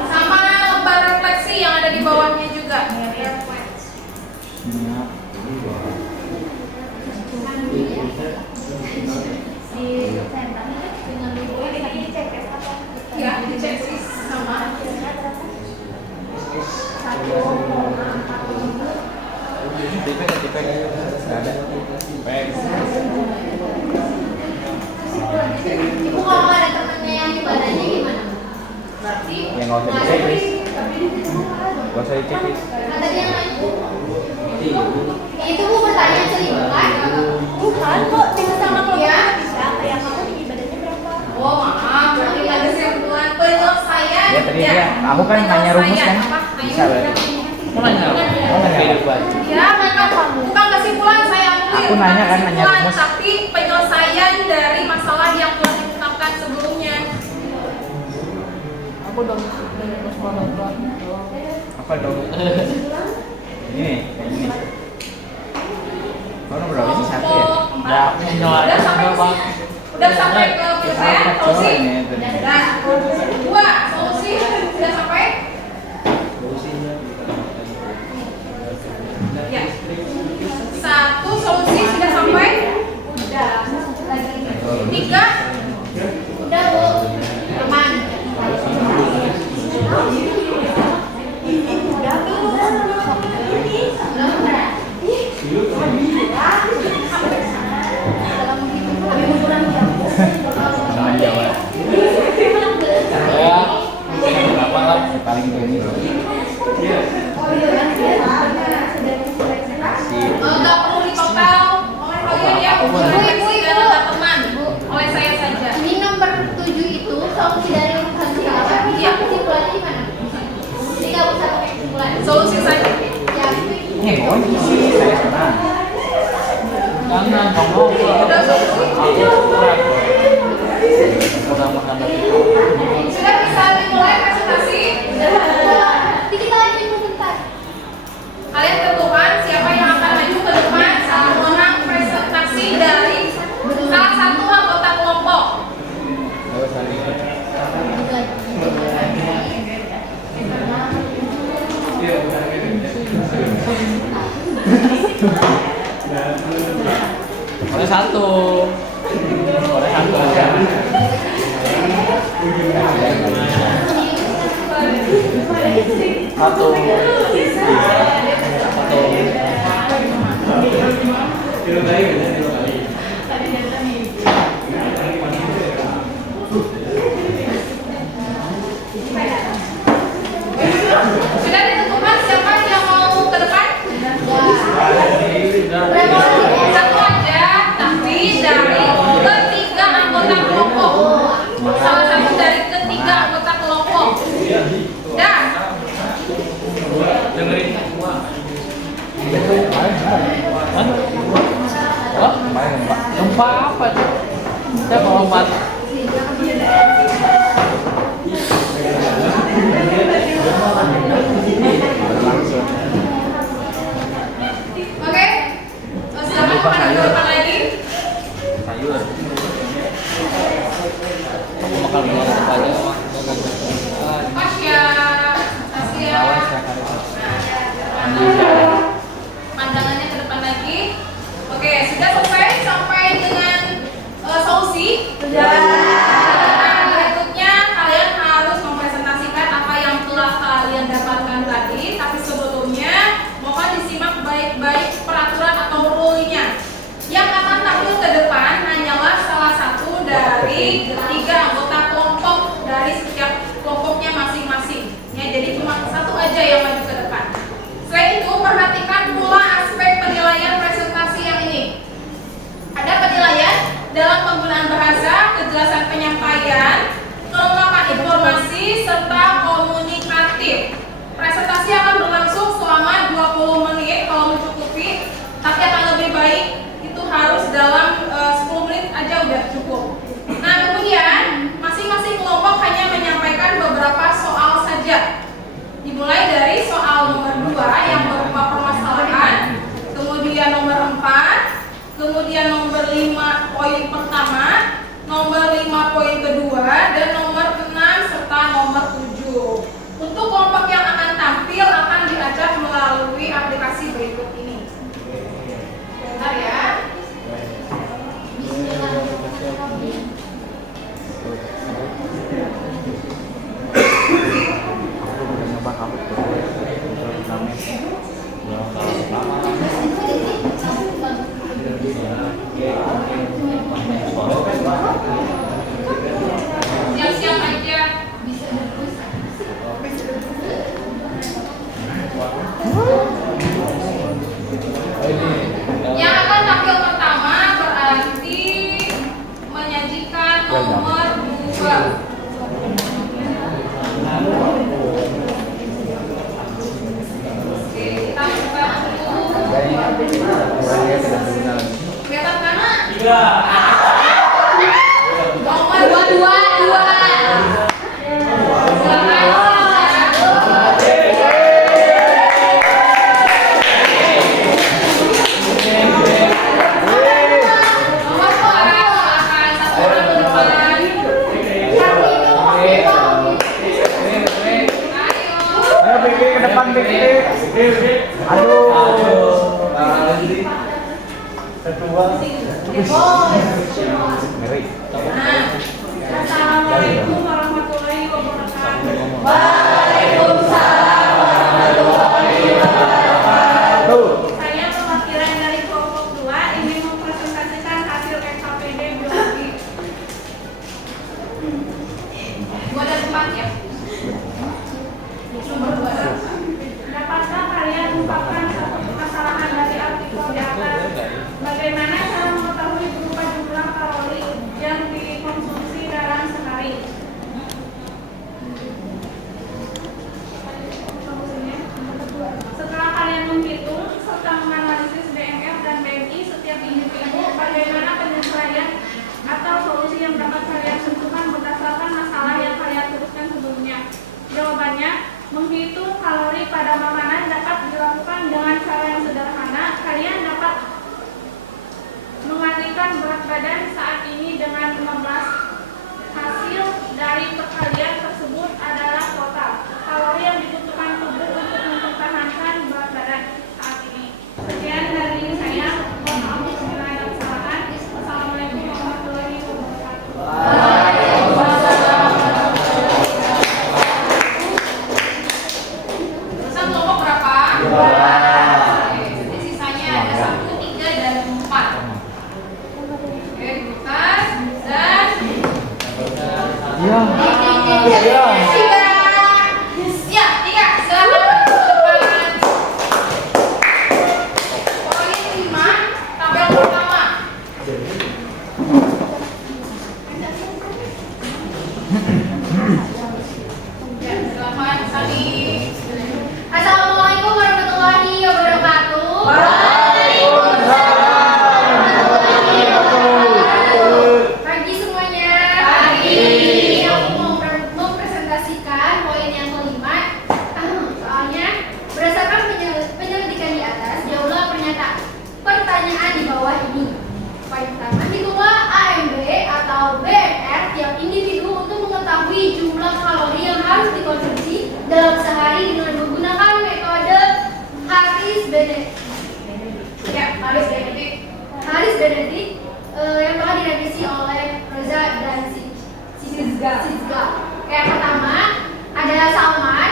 Sama lembar refleksi yang ada di bawahnya juga. Ya, dicek sih sama. Tipek nggak ada. Ibu kalau ada temennya yang ibadahnya gimana? Berarti Ya nggak usah dicek, Chris. Nggak usah dicek, Chris. kata dia nanya. Itu bu bertanya seribu kan? Bukan kok, bisa sama kelompok Ya. bisa. Kayak kamu tinggi badannya berapa? Oh maaf, berarti nggak ada kesimpulan penyelesaian. Ya tadi dia, aku kan nanya rumus kan? Bisa berarti. Mau nanya apa? Mau nanya apa? Kehidupan. Ya, bukan kesimpulan saya ambil. Aku nanya kan, nanya kesimpulan, rumus. tapi penyelesaian dari masalah yang telah ditetapkan sebelumnya. Aku dong. Apa dong? Ini, kayak gini. Kau nomor berapa sih? Satu ya? Ya, nyoba. Udah sampai ke penyelesaian Apa solusi. coba ini? Tadi. Dan dua solusi sudah sampai. Ya. Satu solusi sudah sampai. Tiga. Udah bu, aman. Jangan jawab. Ya. Berapa lah? Paling ini. Nggak perlu dipapel oleh kalian ya. Refleksi dan antar teman oleh saya saja. Ini nomor 7 itu solusi dari rumus sekarang. Iya. Kesimpulannya gimana? Jadi nggak usah pakai kesimpulan. Solusi saja. Ya. Ini mau saya senang. Jangan ngomong. Udah solusi. Udah makan lagi. Sudah bisa dimulai presentasi. Nanti kita lanjutin sebentar. Kalian tentukan siapa yang akan maju ke depan saat menang presentasi dari salah satu anggota kelompok. Oleh satu. Oleh satu aja. Satu. Sudah ditentukan siapa yang mau ke depan? Satu aja, tapi dari ketiga anggota kelompok. Salah satu dari ketiga anggota kelompok. Dan Dengerin. Oh, Kemarin Pak. gempa apa tuh? Saya mau lompat. Berlangsung. oke, silakan kemana ke depan lagi? Sayur. Aku bakal bilang apa aja. Tasya, Tasya. Lawan siapa? Pandangannya ke depan lagi. Oke, sudah selesai sampai dengan solusi. Sudah. 3 anggota kelompok dari setiap kelompoknya masing-masing. Ya, jadi cuma satu aja yang maju ke depan. Selain itu, perhatikan pula aspek penilaian presentasi yang ini. Ada penilaian dalam penggunaan bahasa, kejelasan penyampaian, kelengkapan informasi, serta komunikatif. Presentasi akan berlangsung selama 20 menit kalau mencukupi, tapi akan lebih baik itu harus dalam 10 menit aja udah cukup. Nah, kemudian masing-masing kelompok hanya menyampaikan beberapa soal saja. Dimulai dari soal nomor 2 yang berupa permasalahan, kemudian nomor 4, kemudian nomor 5 poin pertama, nomor 5 poin kedua, dan nomor 6 serta nomor 7. Untuk kelompok yang akan tampil akan diajak melalui aplikasi berikut ini. Bentar ya. Siap-siap aja bisa terus. Yang akan tampil pertama berarti menyajikan nomor 2. Oke, kita buka dulu. Kelihatan mana? Nomor 22. Assalamualaikum warahmatullahi wabarakatuh. Waalaikumsalam warahmatullahi wabarakatuh. Saya perwakilan dari kelompok 2 ingin mempresentasikan hasil SKPD biologi. Gua ada 4 ya. Nomor 2. Dapatkah kalian ungkapkan satu permasalahan dari artikel di atas? Bagaimana cara mengetahui berupa jumlah kalori yang dikonsumsi dalam sehari? Setelah kalian menghitung serta menganalisis BMR dan BMI setiap individu, bagaimana penyesuaian atau solusi yang dapat kalian tentukan berdasarkan masalah yang kalian teruskan sebelumnya? Jawabannya, menghitung kalori pada makanan dapat dilakukan dengan cara yang sederhana. Kalian dapat mengalihkan berat badan saat ini dengan 15. Hasil dari perkalian tersebut adalah total kalori yang dibutuhkan tubuh untuk mempertahankan berat badan saat ini. Sekian dari saya. Mohon maaf apabila ada kesalahan. Wassalamualaikum warahmatullahi wabarakatuh. Terusan kelompok berapa? 2. Sisanya ada 1, 3, dan 4. Oke, bukan. Dan Iya. Tiga. Ya, 3. Silakan ke depan. Poin 5, tabel pertama. Ya, silakan Sani. Assalamualaikum warahmatullahi wabarakatuh. Pagi semuanya. Ini aku mau mempresentasikan poin yang kelima. Soalnya berdasarkan penyelidikan di atas, jauhlah pertanyaan di bawah ini. Poin pertama, hitunglah AMB atau BMR tiap individu untuk mengetahui jumlah kalori yang harus dikonsumsi dalam sehari dengan menggunakan metode Harris-Benedict yang telah direvisi oleh Rosa dan Sizga. Yang pertama ada salmon,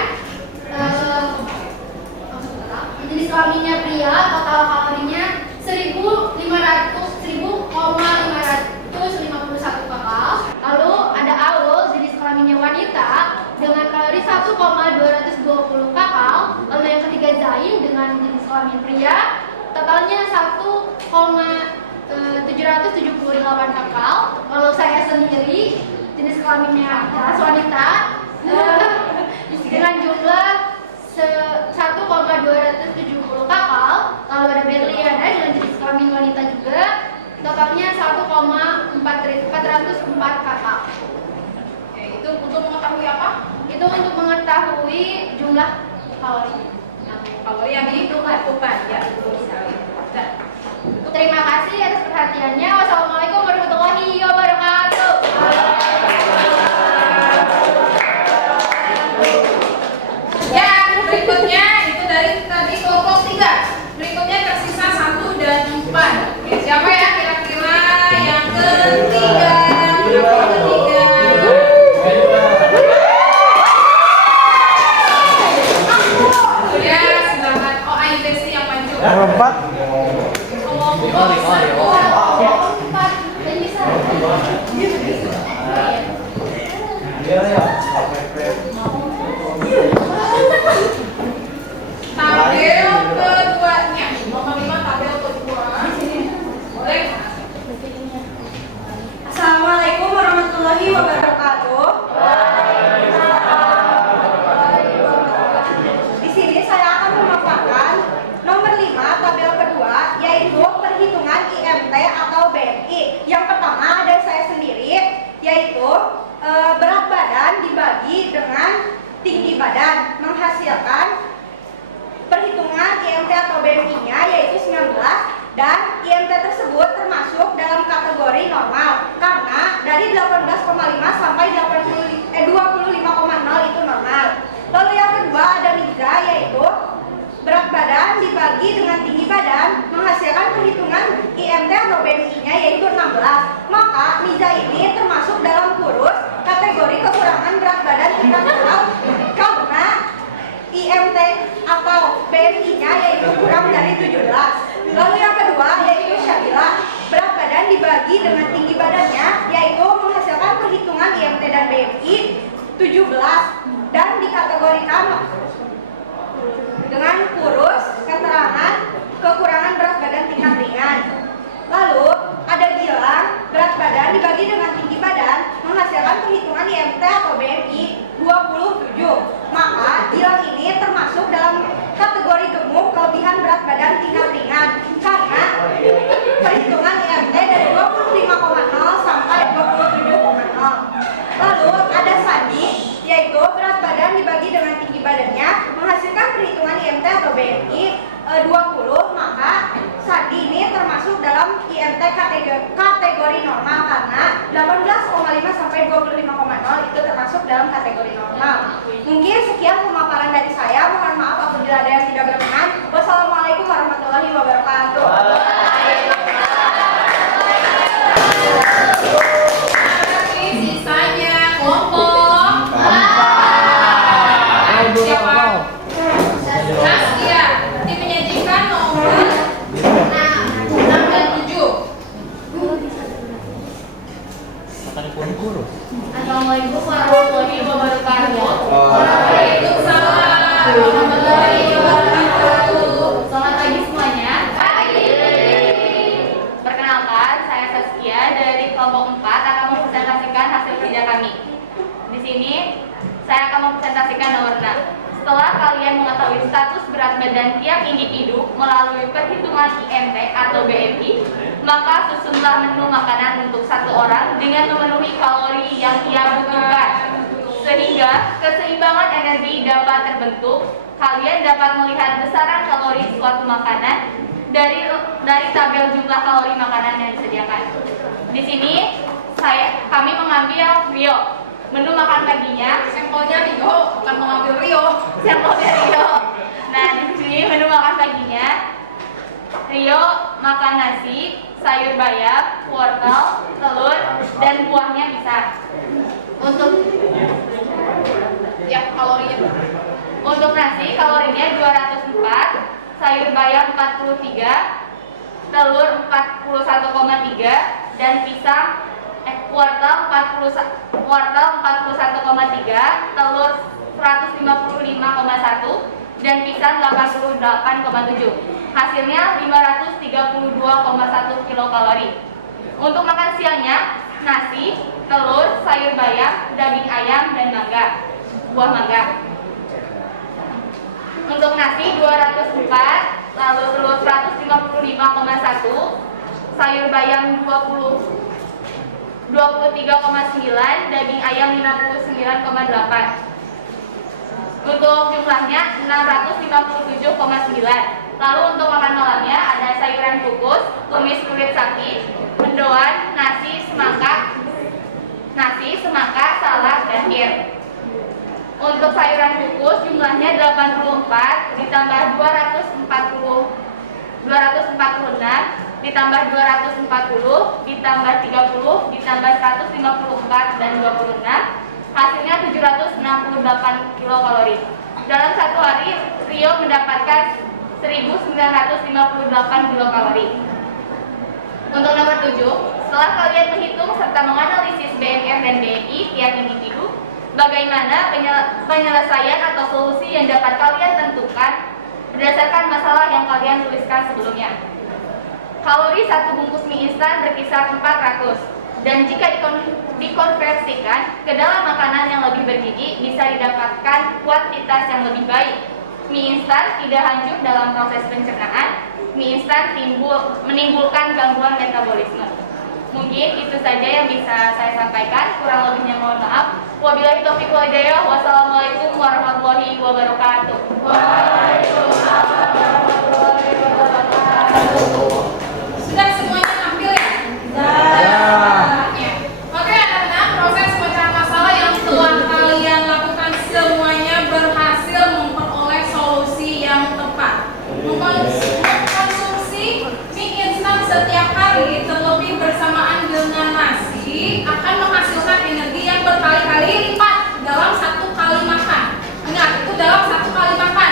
jenis kelaminnya pria, total kalorinya 1.551 bakal. Lalu totalnya 1,778 kakak. Kalau saya sendiri jenis kelaminnya ras wanita dengan jumlah 1,270 kakak. Lalu ada Berliana dengan jenis kelamin wanita juga, totalnya 1,404 kakak. Oke, itu untuk mengetahui apa? Itu untuk mengetahui jumlah kalori. Kalau yang dihitung lakukan, ya betul sekali. Dan Terima kasih atas perhatiannya. Wassalamualaikum warahmatullahi wabarakatuh. ya, berikutnya itu dari tadi kelompok 3. Berikutnya tersisa 1 dan 4. Oke, siapa ya kira-kira yang ketiga? Yang ketiga. Ya, silakan. Oh, ayo Desi yang maju. Nomor 4. Tabel keduanya. Nomor 5 tabel kedua. Boleh? Assalamualaikum warahmatullahi wabarakatuh. Di sini saya akan memaparkan nomor 5 tabel kedua, yaitu perhitungan IMT atau BMI. Yang pertama ada saya sendiri, yaitu berat badan dibagi dengan tinggi badan, menghasilkan perhitungan IMT atau BMI-nya yaitu 19, dan IMT tersebut termasuk dalam kategori normal karena dari 18,5 sampai 25,0 itu normal. Lalu yang kedua ada Miza, yaitu berat badan dibagi dengan tinggi badan menghasilkan perhitungan IMT atau BMI-nya yaitu 16. Maka Miza ini termasuk dalam kurus kategori kekurangan berat badan tingkat normal karena IMT atau BMI-nya yaitu kurang dari 17. Lalu yang kedua yaitu Syabila, berat badan dibagi dengan tinggi badannya yaitu menghasilkan perhitungan IMT dan BMI 17 dan dikategorikan dengan kurus keterangan kekurangan berat badan tingkat ringan. Lalu ada Gilang, berat badan dibagi dengan tinggi badan menghasilkan perhitungan IMT atau BMI 27. Maka Gilang ini termasuk dalam kategori gemuk kelebihan berat badan tingkat ringan karena perhitungan IMT dari 25,0 sampai 27,0. Lalu ada Sandi, yaitu berat badan dibagi dengan tinggi badannya menghasilkan perhitungan IMT atau BMI 20. Maka Sandi ini termasuk dalam IMT kategori normal karena 18,5 sampai 25,0 itu termasuk dalam kategori normal. Mungkin sekian pemaparan dari saya. Mohon maaf apabila ada yang tidak berkenan. Wassalamualaikum warahmatullahi wabarakatuh. Sisanya kelompok siapa? Saskia. Tim menyajikan nomor 6 dan 7. Assalamualaikum warahmatullahi wabarakatuh. Waalaikumsalam warahmatullahi wabarakatuh. Selamat pagi semuanya. Pagi. Perkenalkan, saya Saskia dari kelompok 4 akan mempresentasikan hasil kerja kami. Di sini saya akan mempresentasikan nomor 6. Setelah kalian mengetahui status berat badan tiap individu melalui perhitungan IMT atau BMI, maka susunlah menu makanan untuk satu orang dengan memenuhi kalori yang ia butuhkan. Sehingga keseimbangan energi dapat terbentuk, kalian dapat melihat besaran kalori suatu makanan dari tabel jumlah kalori makanan yang disediakan. Di sini kami mengambil Rio. Menu makan paginya, Sampelnya Rio, bukan mengambil Rio. sampelnya Rio. Nah, di sini menu makan paginya Rio makan nasi, sayur bayam, wortel, telur, dan buahnya bisa. Untuk Kalorinya berapa? Untuk nasi kalorinya 204, sayur bayam 43, telur 41,3, dan pisang wortel 41,3, telur 155,1, dan pisang 88,7. Hasilnya 532,1 kilokalori. Untuk makan siangnya, nasi, telur, sayur bayam, daging ayam, dan mangga, buah mangga. Untuk nasi 204, lalu telur 155,1, sayur bayam 23,9, daging ayam 59,8. Untuk jumlahnya 657,9. Lalu untuk makan malamnya ada sayuran kukus, tumis kulit sapi, mendoan, nasi, semangka, salad, dan bir. Untuk sayuran kukus jumlahnya 84 ditambah 246 ditambah 240 ditambah 30 ditambah 154 dan 26, hasilnya 768 kilokalori. Dalam satu hari Rio mendapatkan 1958 kilokalori. Untuk nomor 7, setelah kalian menghitung serta menganalisis BMR dan BMI tiap individu, bagaimana penyelesaian atau solusi yang dapat kalian tentukan berdasarkan masalah yang kalian tuliskan sebelumnya. Kalori satu bungkus mie instan berkisar 400, dan jika dikonversikan ke dalam makanan yang lebih bergizi bisa didapatkan kuantitas yang lebih baik. Mie instan tidak hancur dalam proses pencernaan. Mie instan menimbulkan gangguan metabolisme. Mungkin itu saja yang bisa saya sampaikan. Kurang lebihnya mohon maaf. Wabillahi taufiq wal hidayah. Wassalamualaikum warahmatullahi wabarakatuh. Waalaikumsalam warahmatullahi wabarakatuh. Sudah semuanya tampil ya? Oke, karena proses pemecahan masalah yang telah kalian lakukan semuanya berhasil memperoleh solusi yang tepat. Mengkonsumsi mie instan setiap hari terlebih bersamaan dengan nasi akan menghasilkan energi yang berkali-kali lipat dalam satu kali makan. Ingat, itu dalam satu kali makan,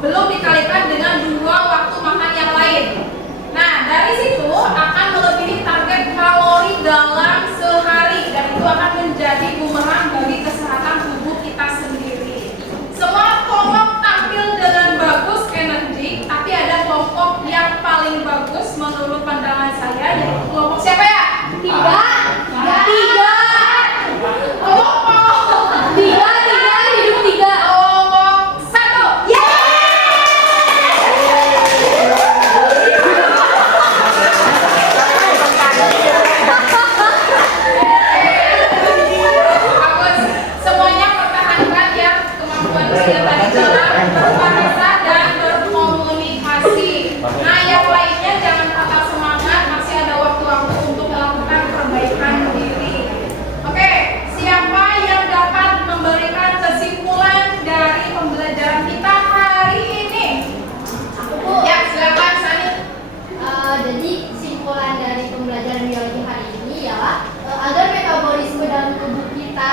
belum dikalikan dengan 2 waktu makan yang lain. Nah, dari situ akan melebihi target kalori dalam sehari, dan itu akan menjadi bumerang bagi kesehatan tubuh kita sendiri. Semua kelompok tampil dengan bagus, energi, tapi ada kelompok yang paling bagus menurut pandangan saya, yaitu kelompok siapa ya? Tiga. Kelompok tiga hidup tiga. Kelompok 1. Bagus. Semuanya pertahankan ya kemampuan saya tadi dalam berbahasa dan berkomunikasi. Nah, yang lainnya jangan patah semangat, masih ada waktu-waktu untuk melakukan perbaikan diri. Oke, siapa yang dapat memberikan kesimpulan dari pembelajaran kita hari ini? Ya, silakan Sani. Jadi kesimpulan dari pembelajaran biologi hari ini ialah agar metabolisme dalam tubuh kita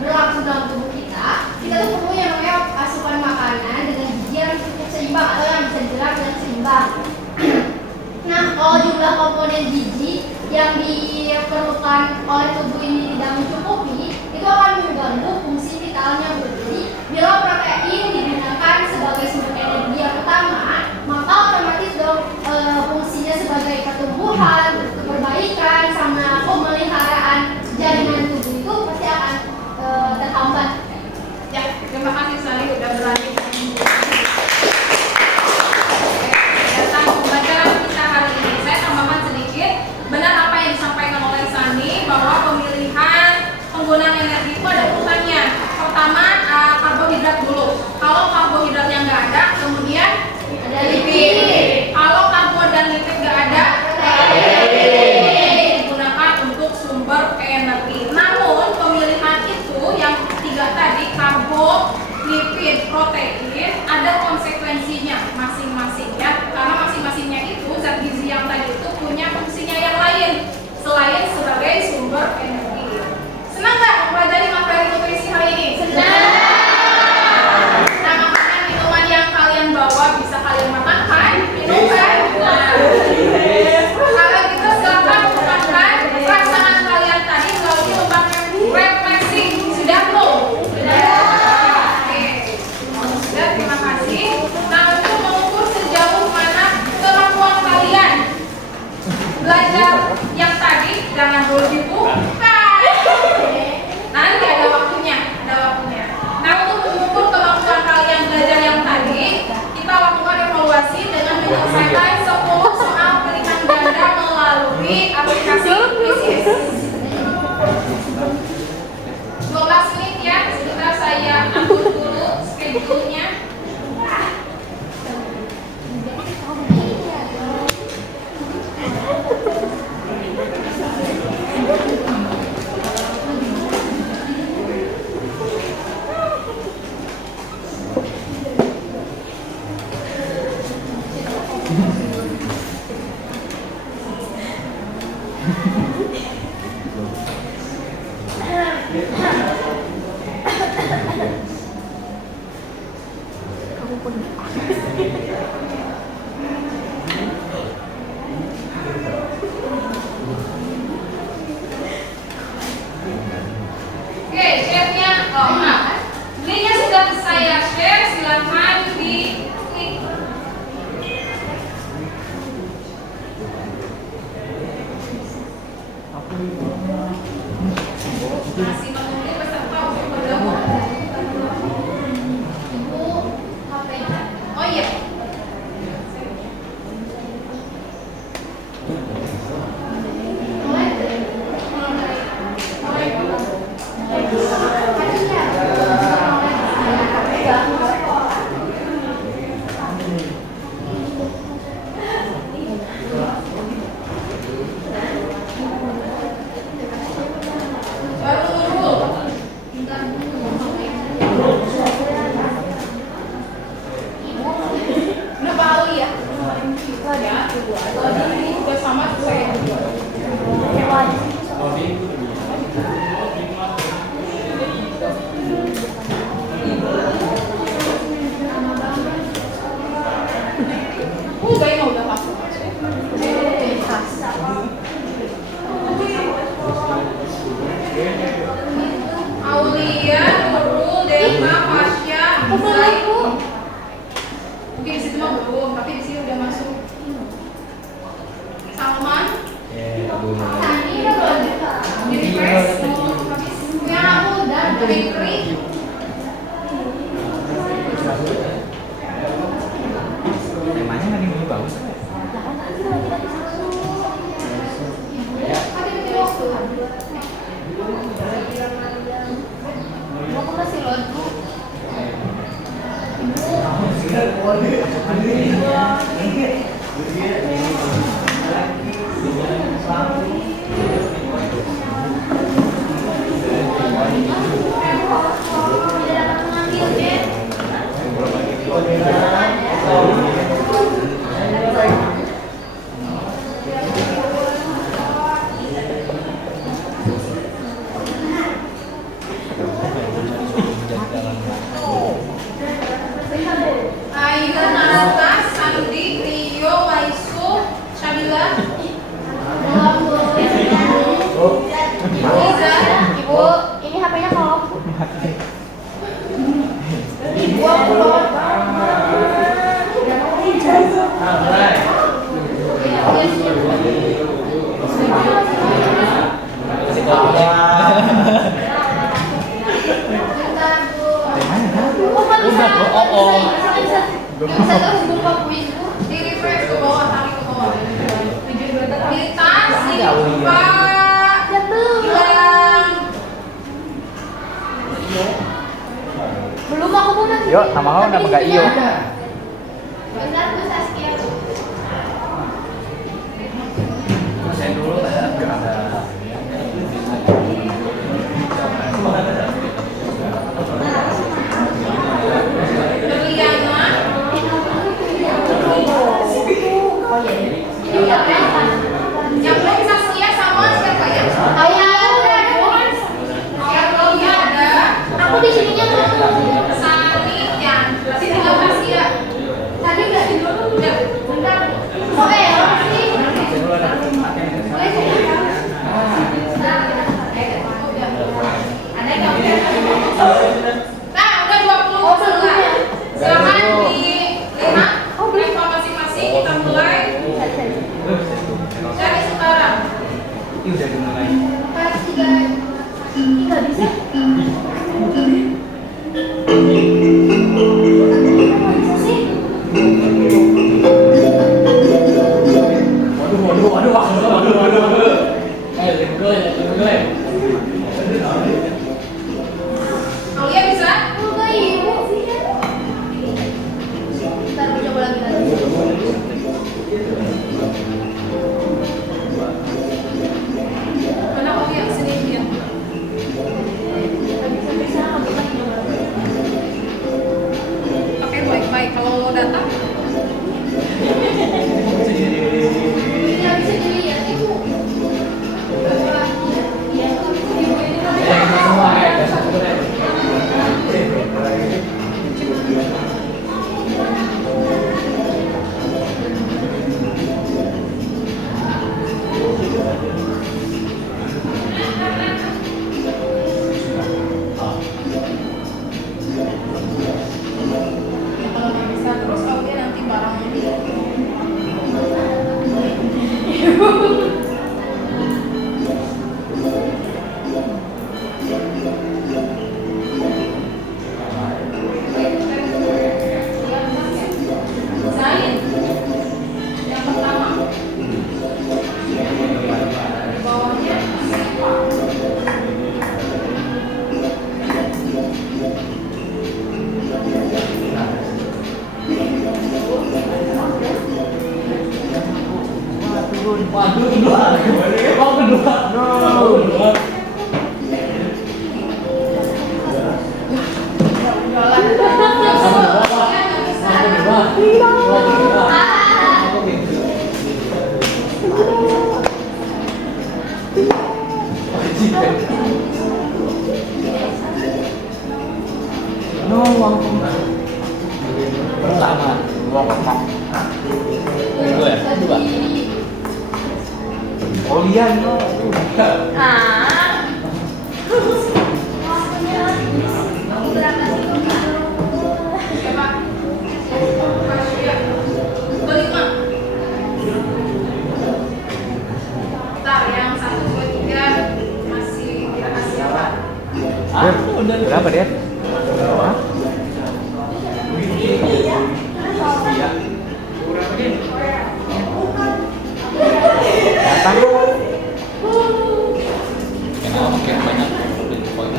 berlangsung dalam tubuh kita tuh perlu yang namanya asupan makanan dengan gizi yang cukup seimbang atau yang bisa dibilang yang seimbang. Nah, kalau jumlah komponen gizi yang diperlukan oleh tubuh ini tidak mencukupi, itu akan mengganggu fungsi vitalnya. Jadi, bila protein digunakan sebagai sumber energi yang utama, maka otomatis dong fungsinya sebagai pertumbuhan, perbaikan, sama pemeliharaan jaringan tubuh itu pasti akan terhambat. Ya, terima kasih Sani udah berani. Tentang pembelajaran kita hari ini, saya tambahkan sedikit. Benar apa yang disampaikan oleh Sani bahwa pemilihan penggunaan energi itu ada urutannya. Pertama, karbohidrat dulu. Kalau karbohidratnya nggak ada, kemudian ada lipid. Kalau karbo dan lipid nggak ada, digunakan untuk sumber energi. Namun pemilihan itu yang 3 tadi, karbo, lipid, protein, ada konsekuensinya masing-masing ya. Karena masing-masingnya itu zat gizi yang tadi itu punya fungsinya yang lain selain sebagai sumber energi. Senang nggak mempelajari materi nutrisi hari ini? Senang. Nah, makanan minuman yang kalian bawa bisa kalian makan kan? Minum kan? Nah, kalau gitu silakan lakukan perasaan kalian tadi melalui lembar refleksi. Sudah belum? Sudah. Oke. Sudah, terima kasih. Oh, nah, linknya sudah saya share, silahkan di klik. Masih menunggu peserta untuk bergabung. Oh iya. Baru Nurul. Udah Pak Ali ya? Ya, ini udah sama saya juga. Kayaknya udah masuk. Aulia, Nurul, Delma, Fasya, Zai. Mungkin di situ mah belum, tapi di sini udah masuk. Salman. Jadi fresh. Ya aku udah bakery. Temanya lagi dulu bagus. Aku masih loadku. Aina, Nata, Sandi, Rio, Waisu, Syabila. Liza. Ibu, ini HP-nya kalau Ibu aku bawa. Bisa terhubung ke kuis Bu. Di refresh ke bawah, tarik ke bawah. Kita Siva, Gilang. Belum aku mau nanti. Yuk, nama kau nama gak iyo. Bentar Bu Saskia. Saya dulu Berliana. Ini udah berapa? Yang belum Saskia sama siapa ya? Ayah udah. Yang belum ada Aku di sininya mau. Sani, Yan. Sini nggak Saskia. Tadi udah di dulu. Udah. Bentar. Kok sih? Ada nggak? Nah, udah 20 sebelah. Silakan dilihat level masing-masing. Kita mulai dari sekarang. Ini udah dimulai. Pas 3. Ini nggak bisa. Waduh. Aulia bisa? Enggak Ibu. Ntar aku coba lagi. Mana Aulia? Sini dia. Bisa. Pertama, gue ya, dua. Oh iya, no. Ah. Siapa? Kelima. Bentar, yang 1, 2, 3 masih kira siapa? Ah, udah berapa dia? Hah? Iya. Datang. Kenapa makin banyak poin?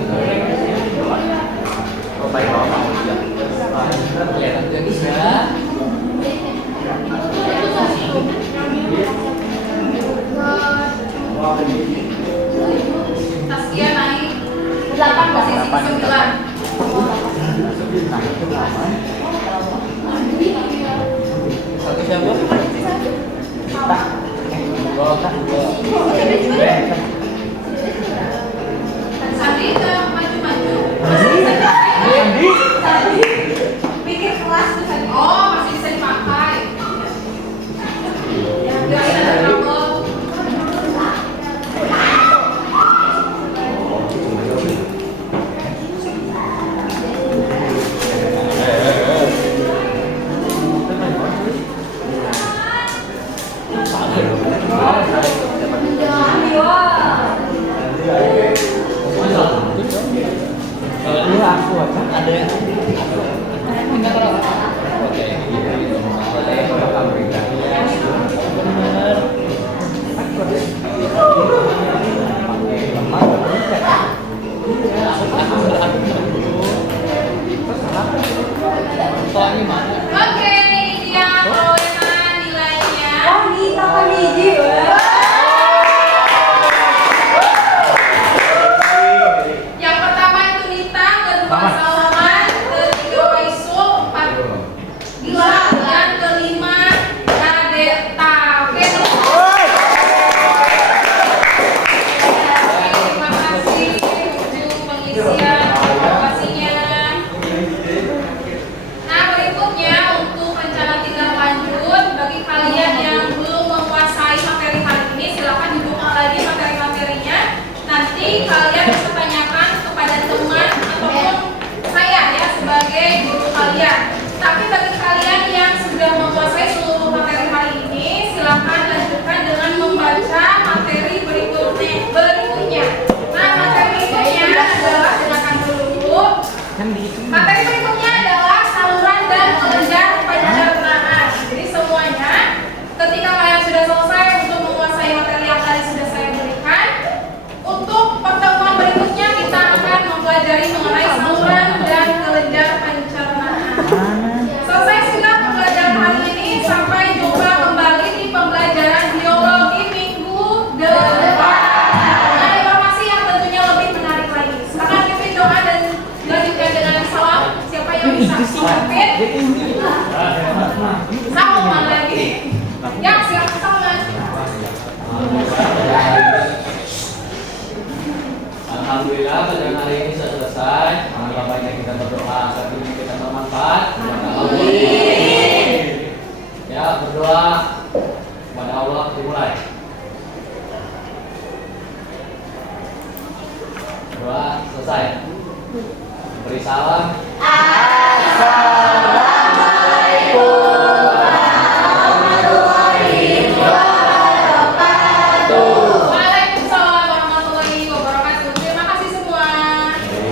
Oh, baik banget. Kelihatan gadis ya. Taskia naik 8 posisi 9. Satu siapa? Sandi ke maju-maju. Pikir kelas tuh tadi. Oh, masih bisa dipakai. Gak ada kabel. Kalau dulu aku ada yang oke, Oke, ini dia perolehan nilainya. Oh, ini kakak biji. Yang pertama itu Nita, kedua Salman, ketiga Waisul, empat Dila, dan kelima Nadeta. Oke, terima kasih untuk pengisian informasinya. Nah, berikutnya untuk rencana tindak lanjut bagi kalian yang belum menguasai materi hari ini, silakan dibuka lagi materi-materinya. Nanti kalian bisa tanyakan kepada teman ataupun saya ya sebagai guru kalian. Tapi bagi kalian yang sudah menguasai seluruh materi hari ini, silakan lanjutkan dengan membaca materi berikutnya. Nah, materi berikutnya adalah dengarkan dulu. Materi berikutnya adalah saluran dan kelenjar pencernaan. Jadi semuanya, ketika kalian sudah selesai untuk menguasai materi yang tadi sudah saya berikan, untuk pertemuan berikutnya kita akan mempelajari mengenai saluran dan kelenjar pencernaan. Selesai sudah pembelajaran hari ini, sampai jumpa kembali di pembelajaran biologi minggu depan. Nah, informasi yang tentunya lebih menarik lagi. Silakan pimpin doa dan dilanjutkan dengan salam. Siapa yang bisa pimpin? Salman lagi. Ya, silakan Salman. Alhamdulillah pelajaran hari ini sudah selesai. Alangkah baiknya kita berdoa saat ini kita bermanfaat. Ya, berdoa kepada Allah dimulai. Doa selesai. Beri salam.